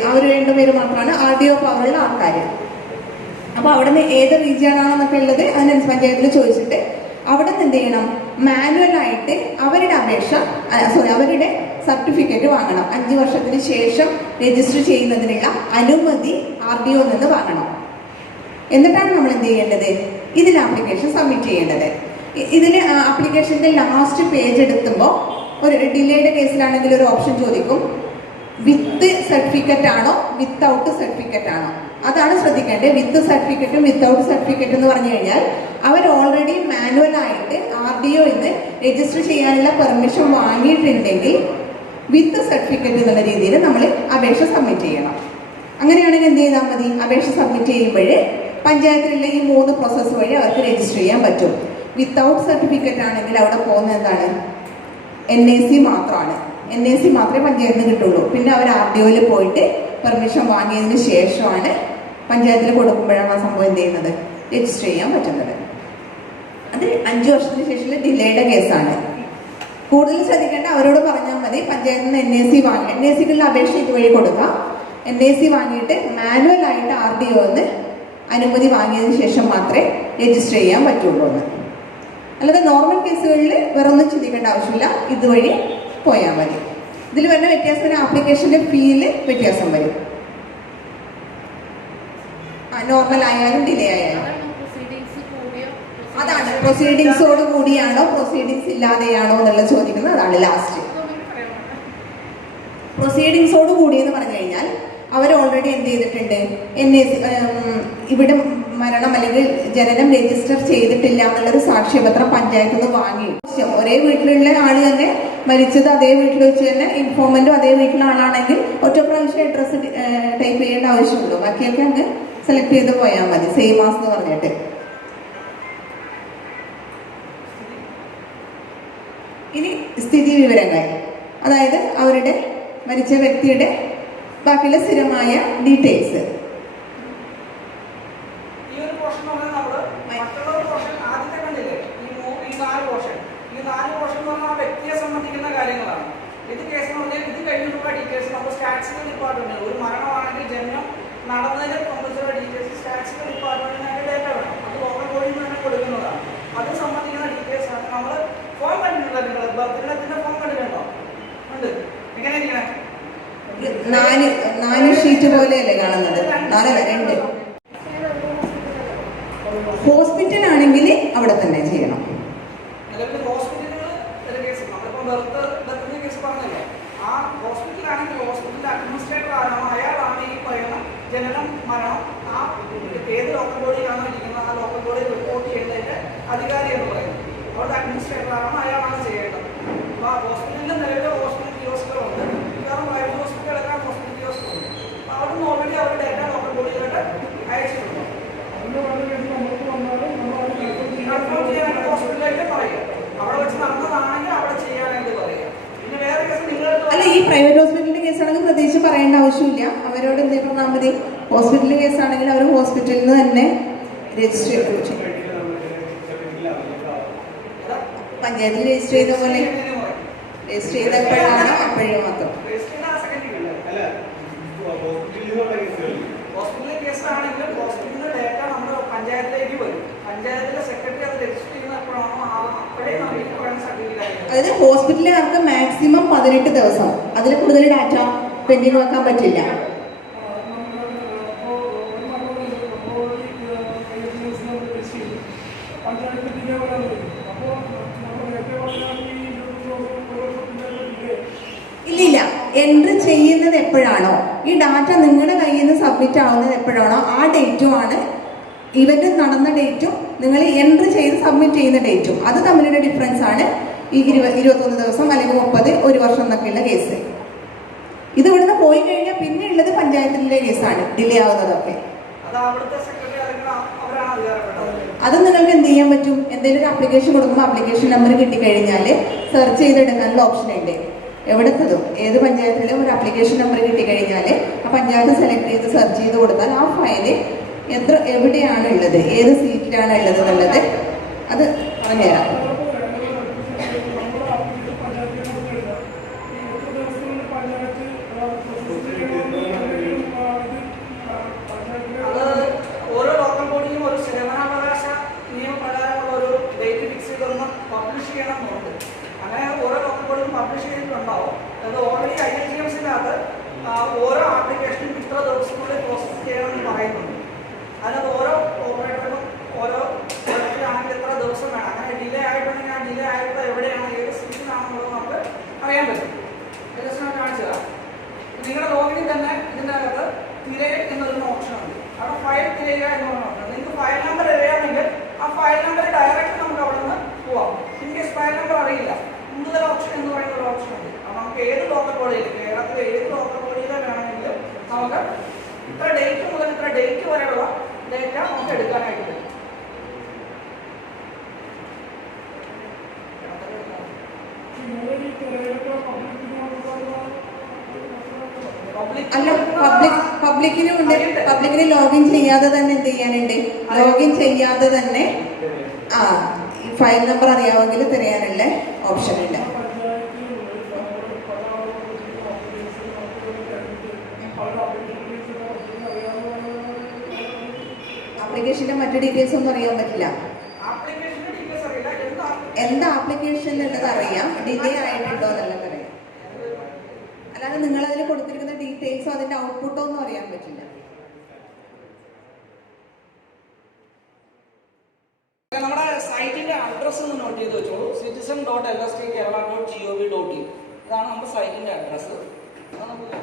അവർ 2 പേര് മാത്രമാണ് RDO പവറുള്ള ആൾക്കാർ. അപ്പോൾ അവിടെ നിന്ന് ഏത് റീജിയനാണെന്നൊക്കെ ഉള്ളത് അതിനനുസരിച്ച് പഞ്ചായത്തിൽ ചോദിച്ചിട്ട് അവിടെ നിന്ന് എന്ത് ചെയ്യണം, മാനുവലായിട്ട് അവരുടെ അവരുടെ സർട്ടിഫിക്കറ്റ് വാങ്ങണം. 5 വർഷത്തിന് ശേഷം രജിസ്റ്റർ ചെയ്യുന്നതിനുള്ള അനുമതി RDO നിന്ന് വാങ്ങണം. എന്നിട്ടാണ് നമ്മൾ എന്ത് ചെയ്യേണ്ടത്, ഇതിൽ ആപ്ലിക്കേഷൻ സബ്മിറ്റ് ചെയ്യേണ്ടത്. ഇതിൽ ആപ്ലിക്കേഷൻ്റെ ലാസ്റ്റ് പേജ് എടുത്തുമ്പോൾ ഒരു ഡിലേയുടെ കേസിലാണെങ്കിൽ ഒരു ഓപ്ഷൻ ചോദിക്കും, വിത്ത് സർട്ടിഫിക്കറ്റ് ആണോ വിത്തൗട്ട് സർട്ടിഫിക്കറ്റ് ആണോ. അതാണ് ശ്രദ്ധിക്കേണ്ടത്. വിത്ത് സർട്ടിഫിക്കറ്റും വിത്തൗട്ട് സർട്ടിഫിക്കറ്റ് എന്ന് പറഞ്ഞു കഴിഞ്ഞാൽ അവർ ഓൾറെഡി മാനുവലായിട്ട് RDO എന്ന് രജിസ്റ്റർ ചെയ്യാനുള്ള പെർമിഷൻ വാങ്ങിയിട്ടുണ്ടെങ്കിൽ വിത്ത് സർട്ടിഫിക്കറ്റ് എന്നുള്ള രീതിയിൽ നമ്മൾ അപേക്ഷ സബ്മിറ്റ് ചെയ്യണം. അങ്ങനെയാണെങ്കിൽ എന്ത് ചെയ്താൽ മതി, അപേക്ഷ സബ്മിറ്റ് ചെയ്യുമ്പോൾ പഞ്ചായത്തിലുള്ള ഈ 3 പ്രോസസ്സ് വഴി അവർക്ക് രജിസ്റ്റർ ചെയ്യാൻ പറ്റും. വിത്തൗട്ട് സർട്ടിഫിക്കറ്റ് ആണെങ്കിൽ അവിടെ പോകുന്നത് എന്താണ്, NAC മാത്രമാണ്. NAC മാത്രമേ പഞ്ചായത്തിന് കിട്ടുള്ളൂ. പിന്നെ അവർ RDOയിൽ പോയിട്ട് പെർമിഷൻ വാങ്ങിയതിന് ശേഷമാണ് പഞ്ചായത്തിൽ കൊടുക്കുമ്പോഴാണ് ആ സംഭവം എന്ത് ചെയ്യുന്നത്, രജിസ്റ്റർ ചെയ്യാൻ പറ്റുന്നത്. അത് 5 വർഷത്തിന് ശേഷമുള്ള ഡിലേയുടെ കേസാണ്. കൂടുതൽ ശ്രദ്ധിക്കേണ്ട അവരോട് പറഞ്ഞാൽ മതി, പഞ്ചായത്തിൽ നിന്ന് NAC വാങ്ങി, NACക്കുള്ള അപേക്ഷ ഇതുവഴി കൊടുക്കാം. NAC വാങ്ങിയിട്ട് മാനുവലായിട്ട് RDO എന്ന് അനുമതി വാങ്ങിയതിന് ശേഷം മാത്രമേ രജിസ്റ്റർ ചെയ്യാൻ പറ്റുള്ളൂ എന്ന്. അല്ലാതെ നോർമൽ കേസുകളിൽ വേറെ ഒന്നും ചിന്തിക്കേണ്ട ആവശ്യമില്ല, ഇതുവഴി പോയാൽ മതി. ഇതിൽ വരുന്ന വ്യത്യാസം ആപ്ലിക്കേഷൻ്റെ ഫീല് വ്യത്യാസം വരും. നോർമൽ ആയാലും ഡിലേ ആയാലും അതാണ് പ്രൊസീഡിങ്സോട് കൂടിയാണോ പ്രൊസീഡിങ്സ് ഇല്ലാതെയാണോ എന്നുള്ളത് ചോദിക്കുന്നത്. അതാണ് ലാസ്റ്റ്. പ്രൊസീഡിങ്സോട് കൂടി എന്ന് പറഞ്ഞു കഴിഞ്ഞാൽ അവർ ഓൾറെഡി എന്ത് ചെയ്തിട്ടുണ്ട്, ഇവിടെ മരണം അല്ലെങ്കിൽ ജനനം രജിസ്റ്റർ ചെയ്തിട്ടില്ല എന്നുള്ളൊരു സാക്ഷ്യപത്രം പഞ്ചായത്തിൽ നിന്ന് വാങ്ങി. ഒരേ വീട്ടിലുള്ള ആൾ തന്നെ മരിച്ചത് അതേ വീട്ടിൽ വെച്ച് തന്നെ ഇൻഫോർമൻറ്റും അതേ വീട്ടിലെ ആളാണെങ്കിൽ ഒറ്റ പ്രാവശ്യം അഡ്രസ്സ് ടൈപ്പ് ചെയ്യേണ്ട ആവശ്യമുള്ളൂ. ബാക്കിയൊക്കെ അങ്ങ് സെലക്ട് ചെയ്ത് പോയാൽ മതി, സെയിം മാസ് എന്ന് പറഞ്ഞിട്ട്. ഇനി സ്ഥിതി വിവരങ്ങൾ, അതായത് അവരുടെ മരിച്ച വ്യക്തിയുടെ ബാക്കിയുള്ള സ്ഥിരമായ ഡീറ്റെയിൽസ്. ഈ ഒരു പോർഷൻ പറഞ്ഞാൽ നമ്മൾ മറ്റുള്ള പോർഷൻ ആദ്യത്തെ കണ്ടില്ലേ, ഈ 4 പോർഷൻ എന്ന് പറഞ്ഞാൽ ആ വ്യക്തിയെ സംബന്ധിക്കുന്ന കാര്യങ്ങളാണ്. ഇത് കേസ് എന്ന് പറഞ്ഞാൽ ഇത് കഴിഞ്ഞിട്ടുള്ള ഡീറ്റെയിൽസ് നമ്മൾ സ്റ്റാറ്റിസ്റ്റിക്കൽ ഡിപ്പാർട്ട്മെന്റ്, ഒരു മരണമാണെങ്കിൽ ജനനം നടന്നതിന്റെ സംബന്ധിച്ചുള്ള ഡീറ്റെയിൽസ് സ്റ്റാറ്റിസ്റ്റിക്കൽ ഡിപ്പാർട്ട്മെന്റിന് അതിന്റെ ഡേറ്റ വേണം. അത് ലോക്കൽ ബോഡിയിൽ നിന്ന് തന്നെ കൊടുക്കുന്നതാണ്. അത് സംബന്ധിക്കുന്ന ഡീറ്റെയിൽസ് ആണ്. നമ്മൾ ഫോം കണ്ടിട്ടുണ്ടോ, നിങ്ങൾ ബർത്ത്ഡേത്തിന്റെ ഫോം കണ്ടിട്ടുണ്ടോ? ഉണ്ട്. എങ്ങനെയാ 4 ഷീറ്റ് പോലെയല്ലേ കാണുന്നത്? 4 അല്ല 2. ഹോസ്പിറ്റലാണെങ്കിൽ അവിടെ തന്നെ ചെയ്യണം. അല്ലെങ്കിൽ ഹോസ്പിറ്റലുകൾ ഒരു കേസ് നമ്മളിപ്പോൾ ബർത്തിന്റെ കേസ് പറഞ്ഞല്ലോ, ആ ഹോസ്പിറ്റലാണെങ്കിൽ ഹോസ്പിറ്റലിന്റെ അഡ്മിനിസ്ട്രേറ്റർ ആണോ അയാളാണ് ഈ പറയുന്ന ജനനം മരണം ആ ഏത് ലോക്കൽ ബോഡിയിലാണോ ഇരിക്കുന്നത് ആ ലോക്കൽ ബോഡിയിൽ റിപ്പോർട്ട് ചെയ്യുന്നതിന്റെ അധികാരി എന്ന് പറയുന്നത്. അവരുടെ അഡ്മിനിസ്ട്രേറ്റർ ആണോ അയാളാണ് ചെയ്യേണ്ടത്. അപ്പോൾ ആ ഹോസ്പിറ്റലിന്റെ നിലവിലെ ഹോസ്പിറ്റൽ കിയോസ്കുകളുണ്ട്, കാരണം പ്രൈവറ്റ് ഹോസ്പിറ്റലുകളെല്ലാം ഹോസ്പിറ്റൽ കിയോസ്കുകളുണ്ട്. അപ്പോൾ അവിടെ നിന്ന് ഓൾറെഡി അവരുടെ ഡേറ്റ ലോക്കൽ ബോഡിയിലോട്ട് അയച്ചിട്ടുണ്ട്. കൺഫേം ചെയ്യാനായിട്ട് ഹോസ്പിറ്റലിലേക്ക് പറയുക, അവിടെ വെച്ച് നടന്നതാണെങ്കിൽ അവിടെ ചെയ്യാനായിട്ട് പറയുക. പിന്നെ വേറെ കേസ് നിങ്ങൾ അല്ല, ഈ പ്രൈവറ്റ് ഹോസ്പിറ്റലിന്റെ കേസാണെങ്കിൽ പ്രത്യേകിച്ച് പറയേണ്ട ആവശ്യമില്ല. അവർ അവരോട് എന്തേ പറഞ്ഞാൽ മതി. ഹോസ്പിറ്റലിൽ കേസാണെങ്കിൽ അവർ ഹോസ്പിറ്റലിൽ നിന്ന് തന്നെ രജിസ്റ്റർ ചെയ്യും. പഞ്ചായത്തിൽ രജിസ്റ്റർ ചെയ്ത പോലെ രജിസ്റ്റർ ചെയ്തപ്പോഴാണോ അപ്പോഴേ മാത്രം? ഹോസ്പിറ്റലിലെ കേസാണെങ്കിൽ ഹോസ്പിറ്റലിലെ ഡേറ്റ നമ്മുടെ പഞ്ചായത്തിലേക്ക് വരും. പഞ്ചായത്തിലെ സെക്രട്ടറി അത് രജിസ്റ്റർ ചെയ്യുന്നപ്പോഴാണോ അപ്പോഴേ നമുക്ക് പറയാൻ സാധിക്കില്ല. അതായത് ഹോസ്പിറ്റലുകാർക്ക് മാക്സിമം 18 ദിവസം, അതിൽ കൂടുതൽ ഡാറ്റ പെൻഡിങ് വെക്കാൻ പറ്റില്ല. ഇല്ലില്ല, എൻട്രി ചെയ്യുന്നത് എപ്പോഴാണോ, ഈ ഡാറ്റ നിങ്ങളുടെ കയ്യിൽ നിന്ന് സബ്മിറ്റ് ആവുന്നത് എപ്പോഴാണോ ആ ഡേറ്റുമാണ് ഇവന്റ് നടന്ന ഡേറ്റും നിങ്ങൾ എൻട്രി ചെയ്ത് സബ്മിറ്റ് ചെയ്യുന്ന ഡേറ്റും. അത് തമ്മിലുള്ള ഡിഫറൻസ് ആണ് ഈ 21 ദിവസം അല്ലെങ്കിൽ 30, 1 വർഷം എന്നൊക്കെയുള്ള കേസ്. ഇത് ഇവിടുന്ന് പോയി കഴിഞ്ഞാൽ പിന്നെ ഉള്ളത് പഞ്ചായത്തിലെ കേസാണ് ഡിലേ ആവുന്നതൊക്കെ. അത് നിങ്ങൾക്ക് എന്ത് ചെയ്യാൻ പറ്റും? എന്തെങ്കിലും ഒരു ആപ്ലിക്കേഷൻ കൊടുക്കുമ്പോൾ ആപ്ലിക്കേഷൻ നമ്പർ കിട്ടിക്കഴിഞ്ഞാൽ സെർച്ച് ചെയ്തെടുക്കാനുള്ള ഓപ്ഷൻ ഉണ്ട്. എവിടത്തതും ഏത് പഞ്ചായത്തിലും ഒരു ആപ്ലിക്കേഷൻ നമ്പർ കിട്ടിക്കഴിഞ്ഞാൽ ആ പഞ്ചായത്ത് സെലക്ട് ചെയ്ത് സെർച്ച് ചെയ്ത് കൊടുത്താൽ ആ ഫയല് എവിടെയാണ് ഉള്ളത്, ഏത് സീറ്റിലാണ് ഉള്ളത് എന്നുള്ളത് അത് പറഞ്ഞുതരാം. ഓരോ ലോക്കൽ ബോഡിയും ഒരു സേവനാവകാശ നിയമപ്രകാരമുള്ള ഒരു ഡേറ്റ് ഫിക്സ് ചെയ്തൊന്ന് പബ്ലിഷ് ചെയ്യണം എന്നുണ്ട്. അങ്ങനെ ഓരോ ലോക്കൽ ബോഡിയും പബ്ലിഷ് ചെയ്തിട്ടുണ്ടാവും. അത് ഓൾറെഡി ILTMസിനകത്ത് ഓരോ ആപ്ലിക്കേഷനും ഇത്ര ദിവസത്തിനുള്ളിൽ പ്രോസസ് ചെയ്യണമെന്ന് പറയുന്നുണ്ട്. അതിനകത്ത് ഓരോ ഓപ്പറേറ്ററും ഓരോ ആണെങ്കിൽ എത്ര ദിവസം വേണം. അങ്ങനെ ഡിലേ ആയിട്ടുണ്ടെങ്കിൽ ആ ഡിലേ ആയിട്ട് എവിടെയാണ്, ഏത് സീസണാണെന്നുള്ളത് നമുക്ക് അറിയാൻ പറ്റും. ജസ്റ്റ് കാണിച്ചു തരാം. നിങ്ങളുടെ ലോഗിനിൽ തന്നെ ഇതിൻ്റെ അകത്ത് തിരയ എന്നൊരു ഓപ്ഷൻ ഉണ്ട്. അവിടെ ഫയൽ തിരയുക എന്ന് പറഞ്ഞ ഓപ്ഷൻ. നിങ്ങൾക്ക് ഫയൽ നമ്പർ അറിയാമെങ്കിൽ ആ ഫയൽ നമ്പർ ഡയറക്റ്റ് നമുക്ക് അവിടെ നിന്ന് പോവാം. ഇൻ കേസ് ഫയൽ നമ്പർ അറിയില്ല, കൂടുതൽ ഓപ്ഷൻ എന്ന് പറയുന്ന ഒരു ഓപ്ഷൻ ഉണ്ട്. അപ്പോൾ നമുക്ക് ഏത് ലോക്കൽ ബോഡിയിൽ, കേരളത്തിലെ ഏത് ലോക്കൽ ബോഡിയിലെ വേണമെങ്കിൽ നമുക്ക് ഇത്ര ഡേറ്റ് മുതൽ ഇത്ര ഡേറ്റ് വരെയുള്ള ഡേറ്റ നമുക്ക് എടുക്കാനായിട്ട് പറ്റും. അല്ല, പബ്ലിക്കിനുണ്ട്. പബ്ലിക്കിന് ലോഗിൻ ചെയ്യാതെ തന്നെ എന്ത് ചെയ്യാനുണ്ട്? ലോഗിൻ ചെയ്യാതെ തന്നെ ഫയൽ നമ്പർ അറിയാമെങ്കിൽ തിരയാനുള്ള ഓപ്ഷൻ ഉണ്ട്. ആപ്ലിക്കേഷന്റെ മറ്റു ഡീറ്റെയിൽസ് ഒന്നും അറിയാൻ പറ്റില്ല. എന്താ ആപ്ലിക്കേഷൻ എന്നുള്ളത് അറിയാം, ഡിലേ ആയിട്ടുണ്ടോ എന്നുള്ളത് അറിയാം. അല്ലാതെ നിങ്ങൾ അതിൽ കൊടുത്തിരിക്കുന്ന ഡീറ്റെയിൽസോ അതിന്റെ ഔട്ട്പുട്ടോ ഒന്നും അറിയാൻ പറ്റില്ല. നമ്മുടെ സൈറ്റിന്റെ അഡ്രസ്സ് ഒന്ന് നോട്ട് ചെയ്ത് വെച്ചോളൂ. citizen.lstkerala.gov.in ഇതാണ് നമ്മുടെ സൈറ്റിന്റെ അഡ്രസ്സ്. അത് നമുക്ക്